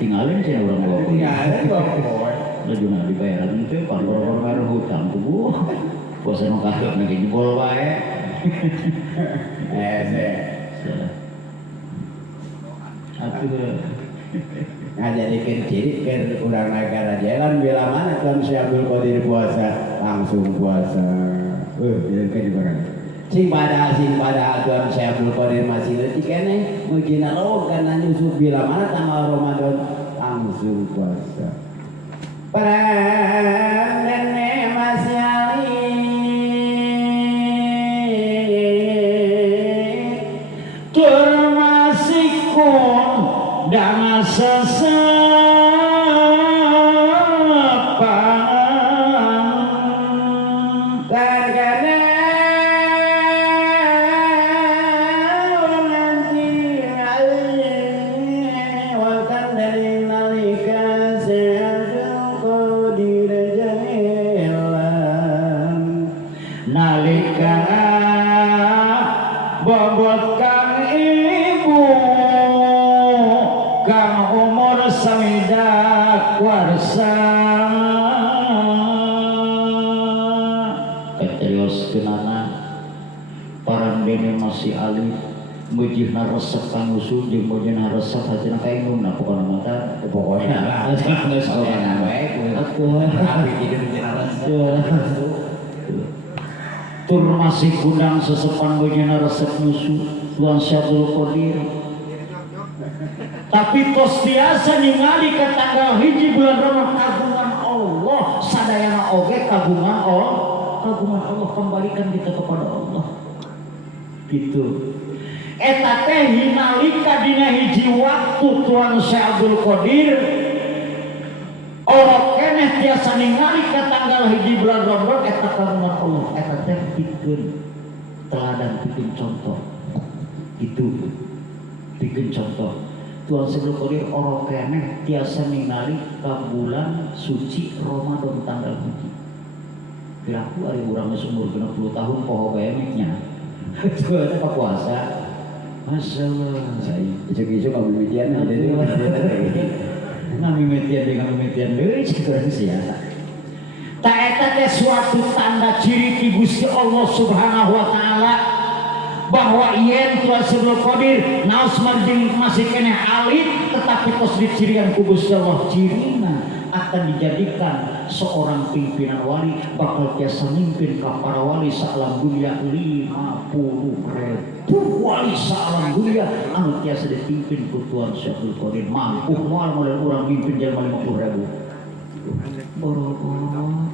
Tinggalin sih orang bawa. Tinggalin bawa. Lagi nak dibayar itu pandor baru hutang tuh. Puasa nu kaheup na jebol wae. Atuh ngajadikeun ciri keur urang negara jalan bila mana Tuan Syekh Abdul Qadir puasa langsung puasa. Jadi orang sing pada Tuan Syekh Abdul Qadir masih leutik keneh mujina lo kana nyusup bila mana tanggal Ramadan langsung puasa. Perang nenek masih ali termasikun dan sesepan terkadang nanti waktu dari nalika seaduh dirjalan nalika bobot kang ibu kang umur samidak warsa keterios kenana parandene masih alif mujihna resep kang usul jeung mujihna resep hasilna kainungna pokona mata pokoknya lah geus pokona bae atuh abi kieu mujihna resep tur masih kundang sesepan mujihna resep musuh Tuan Syekh Abdul Qadir. Tapi tos biasa ningali ke tanggal hiji bulan Ramadan kagungan Allah sadayana oge kagungan Allah kembalikan kita kepada Allah gitu. Eta teh hinalika dina hiji waktu Tuan Syekh Abdul Qadir orang keneh tiasa ningali ke tanggal hiji bulan Ramadan eta kagungan Allah eta teh pikeun teladan pikeun contoh itu pikeun contoh. Tuan Syekh Abdul Qadir orang keneh tiasa ningali ka bulan suci Ramadan tanggal hiji. Kiraku ari urang geus umur 60 tahun poho bae nya. Itu eta puasa. Masyaallah. Isuk-isuk ka mimitian deui. Ngamimitian deui cikuran sia. Ta eta teh suatu tanda ciri ti Gusti Allah Subhanahu wa taala bahwa yen Tuan Syekh Abdul Qadir naos marjing masih keneh alit tetapi tos dicirian ku Gusti Allah cirina akan dijadikan seorang pimpinan wali bakal tiasa mimpin ka para wali saalam dunia 50.000 wali saalam dunia anu tiasa dipimpin ku Tuan Syekh Abdul Qadir mampu moal model urang mimpin jelema 50.000 boro-boro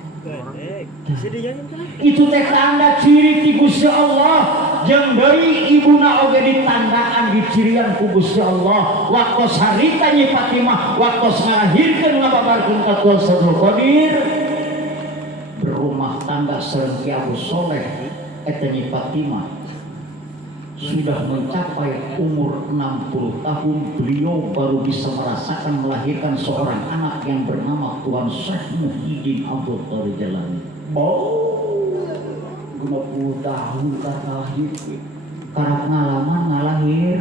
itu teh tanda ciri ti Gusti Allah jeung deui ibuna oge ditandaan dicirian ku Gusti Allah waktos harita Nyi Fatimah waktos ngalahirkeun ngababarkeun ka Tuan Syekh Abdul Qadir berumah tangga sareng Ki Abu Soleh eta Nyi Fatimah sudah mencapai umur 60 tahun beliau baru bisa merasakan melahirkan seorang anak yang bernama Tuan Syekh Muhyiddin Abdul Qadir Jalani. 50 tahun lahir karena pengalaman ngalahir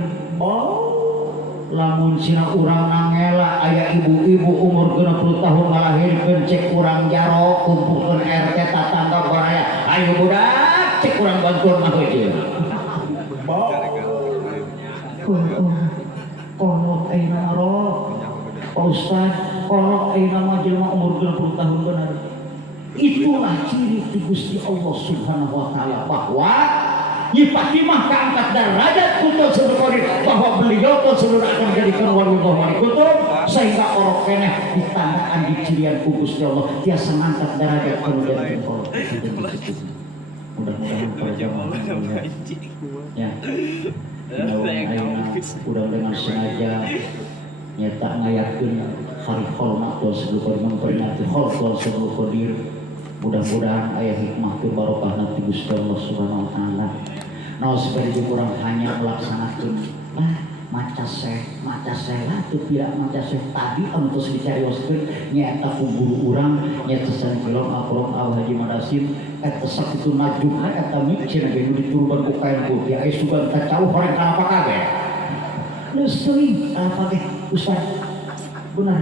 lamun cina urang nangela aya ibu-ibu umur 60 tahun ngalahirkeun cek urang jaro kumpulkeun RT tatangga baraya ayo budak cek urang bantuan mah heujeun kolot ayeuna ro Pak Ustaz kolot ayeuna mah jelema umur 60 tahun benar. Itulah ciri Gusti Allah Subhanahu wa taala bahwa Nyi Fatimah keangkat derajat Tuan Syekh Abdul Qadir bahwa beliau seluruh akan menjadikan waliullah wali kutub sehingga orang keneh ditandaan di cirian ku Gusti Allah tiasa ngangkat derajat kemudian Allah. Mudah-mudahan para jamaah ya. Udah dengan sengaja nyata ngayakeun hari hormat Tuan Syekh Abdul Qadir memperingati Tuan Syekh Abdul Qadir. Mudah-mudahan ayat hikmah tu barokah nanti Gusti Allah Subhanahu wa taala. Nah seperti kurang hanya melaksanakan maca seh lah tuh tidak maca seh tadi untuk dicarioskeun nyaeta ku guru urang nyaeta sanjilong akrom al haji madasin eta sakitu najubna eta micin ge nu diturban ku kain putih aya sugan tacauh horeng kana apa kabeh geus teuing kana pake ustaz bener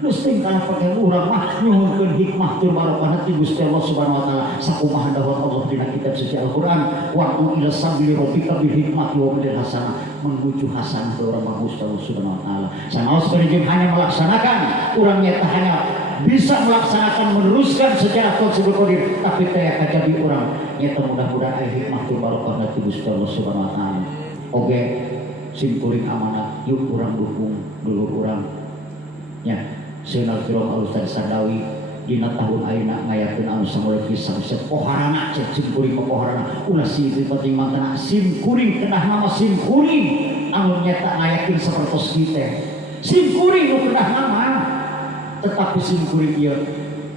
geus teuing kana pake urang mah nyuhunkeun hikmah tur barokah ti Gusti Allah Subhanahu wa taala sakumaha dawuh Allah dina kitab suci Al-Qur'an wa ila sabili rabbika bil hikmati wa bil hasanah menuju hasanah orang bagus Allah Subhanahu wa taala. Sanaos berijing hanya melaksanakan urang nyata hanya bisa melaksanakan meneruskan sejarah tersebut kodir tapi taya kajabi urang nyata mudah-mudahan aya hikmah tu barokah ti Gusti Allah Subhanahu wa taala. Oge simkuring amanah yuk urang dukung dulur urang nya Sayyidina Al-Kiram Al-Ustaz Sardawi dina tahun ayeuna ngayakeun anu samulai kisah sepoharana cek simkuring poharana ulah sih penting mantana simkuring kenah nama simkuring anu nyata ngayakeun sapertos kitu simkuring nu kenah nama tetapi simkuring ieu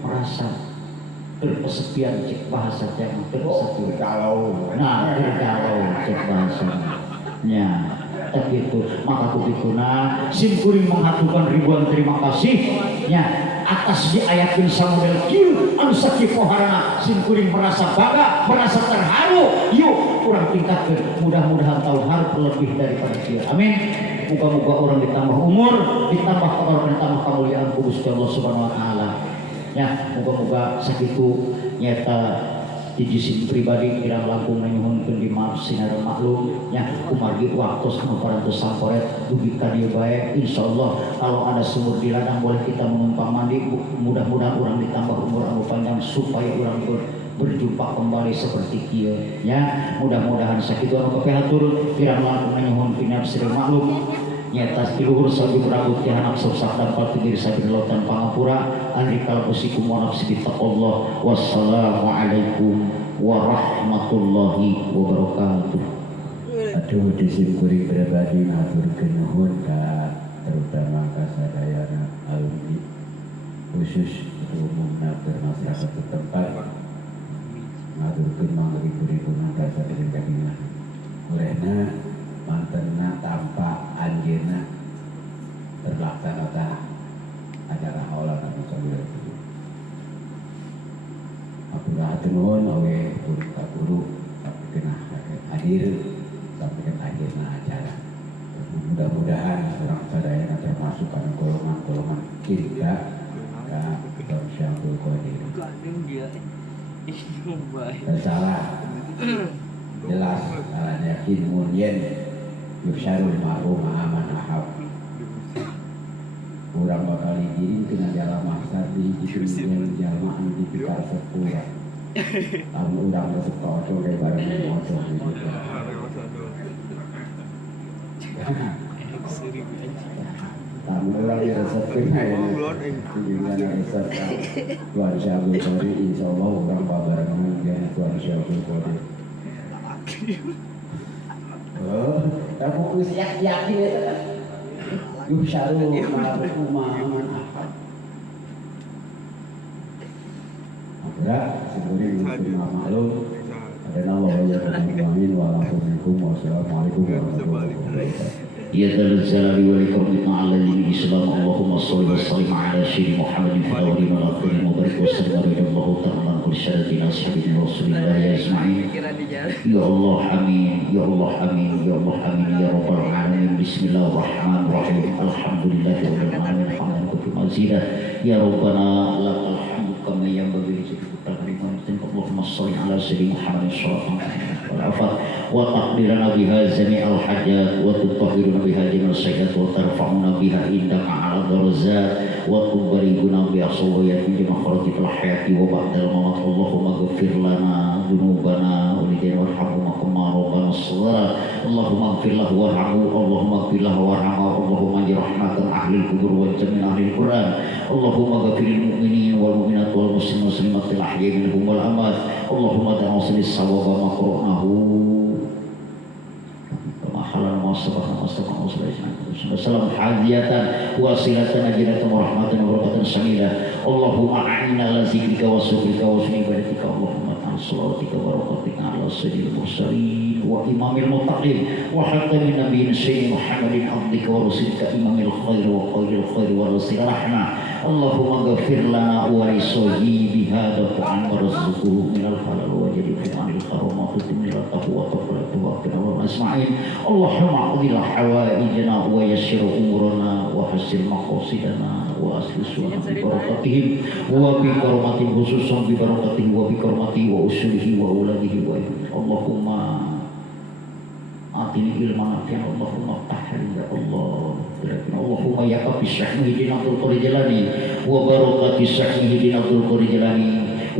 merasa berkesepian cek bahasa teh berkesepian kalau cek bahasa nya tapi itu maka kubikuna simkuring mengaturkan ribuan terima kasih nya atas diayatin samudel kieu anu sakieu poharana simkuring merasa bangga merasa terharu yuk urang tingkatkeun mudah-mudahan tahun hareup lebih daripada kieu amin muga-muga urang ditambah umur ditambah kabar ditambah kamuliaan ku Gusti Allah Subhanahu wa taala ya muga-muga sakitu nyata hiji pribadi kirang langkung nyuhunkeun di maaf sinar maklum nya kumargi waktos anu parantos samporet dugi ka dieu bae insyaallah kalau ada sumur di ladang boleh kita menumpang mandi mudah-mudahan urang ditambah umur anu panjang supaya urang berjumpa kembali seperti kieu nya mudah-mudahan sakitu anu kapihatur kirang langkung nyuhunkeun nafsir maklum nyata tiluhur sabi berabut ya anak sok dapat diri sabi lautan pangapura andri kalbusikum wa nafsi bittaqallah wassalamualaikum warahmatullahi wabarakatuh. Aduh disimkuring pribadi ngaturkeun nuhun ka terutama ka sadayana alumni khusus umumna ke masyarakat setempat ngaturkeun mangribu-ribunan ka sadayana urena mantenna tanpa anjeunna terlaksana acara haula anu saluran itu. Apabila nuhun awe guru tapi kena hadir sampai ke akhirna acara. Mudah-mudahan orang sadayana termasuk anu golongan-golongan tiga ka Syaikhul Qadir. Salah jelas salah yakin munyen yusyarul ma'ruf ma'aman ahab kurang bakal digiring kena jalan maksar di dunia jalma anu dipikar sepura kamu urang resep kocok kayak barang ngocok gitu kamu urang resep kena ya gimana resep Tuhan Syaikhul Qadir insyaallah urang babarengan dengan Tuhan Syaikhul Qadir aku yakin itu kan yusyarul ma'ruf ma'aman ahab ada sebenarnya untuk maklum ada nama Allah amin wassalamualaikum warahmatullahi wabarakatuh. Ya Dzal Jalali wal Ikram ta'ala li islam Allahumma shalli wa sallim ala sayyidina Muhammadin wa alihi wa sahbihi wa barik wa sallam radhiyallahu ta'ala an syarati ashabi Rasulillah ya asma'in. Ya Allah amin ya Allah amin ya Allah amin ya rabbal alamin. Bismillahirrahmanirrahim. Alhamdulillahirabbil alamin hamdan katsiran mazidan ya rabbana lakal hamdu kama yanbaghi li jalali wajhika Allahumma shalli ala sayyidina Muhammadin sallallahu alaihi wasallam wa taqdirana biha jami'al hajat wa tutahhiruna biha jami'al sayyi'at wa tarfa'una biha indaka 'ala darzat wa tubariguna biha sawayatin bi makhrajatil hayati wa ba'dal mamat. Allahumma ighfir lana dzunubana wa lidina warhamna kama rabbana shaghira. Allahumma ighfir lahu warhamhu Allahumma ighfir lahu warhamhu Allahumma rahmatan ahli kubur wa jami' ahli Quran. Allahumma ighfir lil mu'minin wal mu'minat wal muslimin muslimatil ahya'i minhum wal amwat. Allahumma ta'awsil as-sawaba ma qara'nahu mahalan wasabah wasabah wasabah salam hadiyatan wasilatan ajilatan wa rahmatan wa barakatan samilah. Allahumma a'inna ala zikrika wa syukrika wa husni ibadatika Allahumma ta'ala salawatika wa barakatika ala sayyidil mursalin wa imamil muttaqin wa khatamin nabiyyin sayyidina Muhammadin abdika wa rasulika imamil khair wa qailil khair wa rasul rahmah Allahumma ghafir lana wa li sahibi hadha ta'am warzuqhu minal halal wa jadi fi anil karamat minal taqwa wa taqwa asma'in Allahumma qdil hawaijana wa yassir umurana wa hasil maqasidana wa asli sunnah bi barakatihim wa bi karomatin khususan bi barakatihim wa bi karomati wa usulihi wa uladihi wa Allahumma atini ilman nafi'an Allahumma tahri ya Allah Allahumma ya Rabbi syahmihi din Abdul Qadir Jilani wa barakati syahmihi din Abdul Qadir Jilani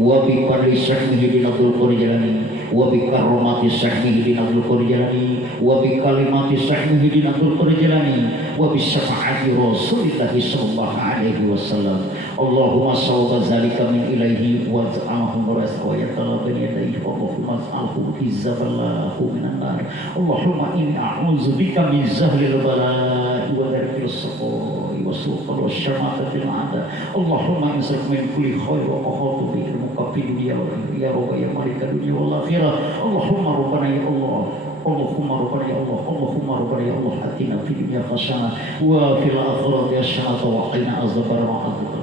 wa bi fadli syahmihi din Abdul Qadir Jilani wa bi karomati syahmihi din Abdul Qadir Jilani wa bi kalimati syahmihi din Abdul Qadir Jilani wa bi syafaati Rasulillah sallallahu alaihi wasallam Allahumma sawba zalika min ilaihi wa ta'ahum wa yatalabani yadaihi Allahumma as'alhu izzaballahu minan nar Allahumma inni a'udzu bika min zahril bala'i wa darkil saqai wa suqal wa syamatatil a'da Allahumma insaf min kulli khair wa makhatu bi muqaffid ya rabb ya malik dunya wal akhirah Allahumma rabbana ya Allah Allahumma rabbana ya Allah Allahumma rabbana ya Allah atina fid dunya hasanah wa fil akhirati hasanah wa qina azabar ma'adzab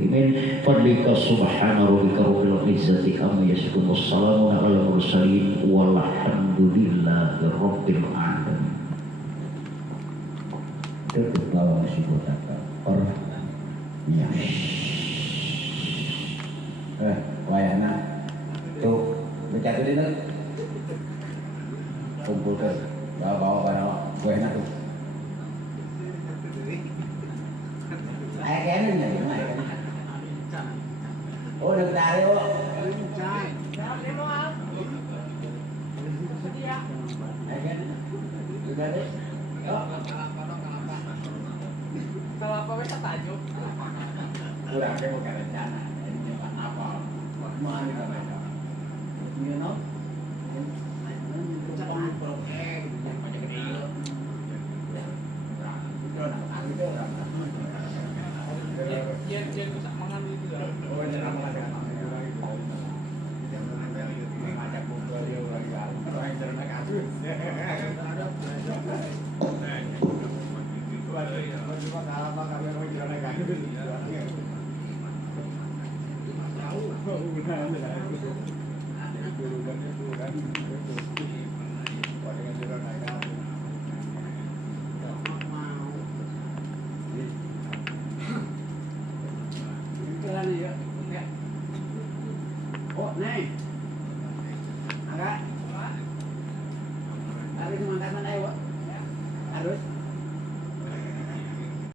min fadlika subhana rabbika rabbil izzati amma yasifun wassalamu ala mursalin walhamdulillahi rabbil alamin. Tutup lawan si kota orang ya. Wayana tuh baca tuh dina kumpulkan bawa barang wayana tuh. Ayah kene nih, ayah. Oh, udah tarik oh. Kalau apa kita tajuk? Udah ada bukan rencana. Ini apa? Mana kita baca? You know? Jangan proyek, banyak gede. Dia bisa mengambil itu. Oh, jangan mengambil. Ngajak buku dia lagi kan. Kalau yang cerita kasus. Cuma apa kami mau cerita kasus. Tahu, benar benar. Itu kan. Pada cerita kasus.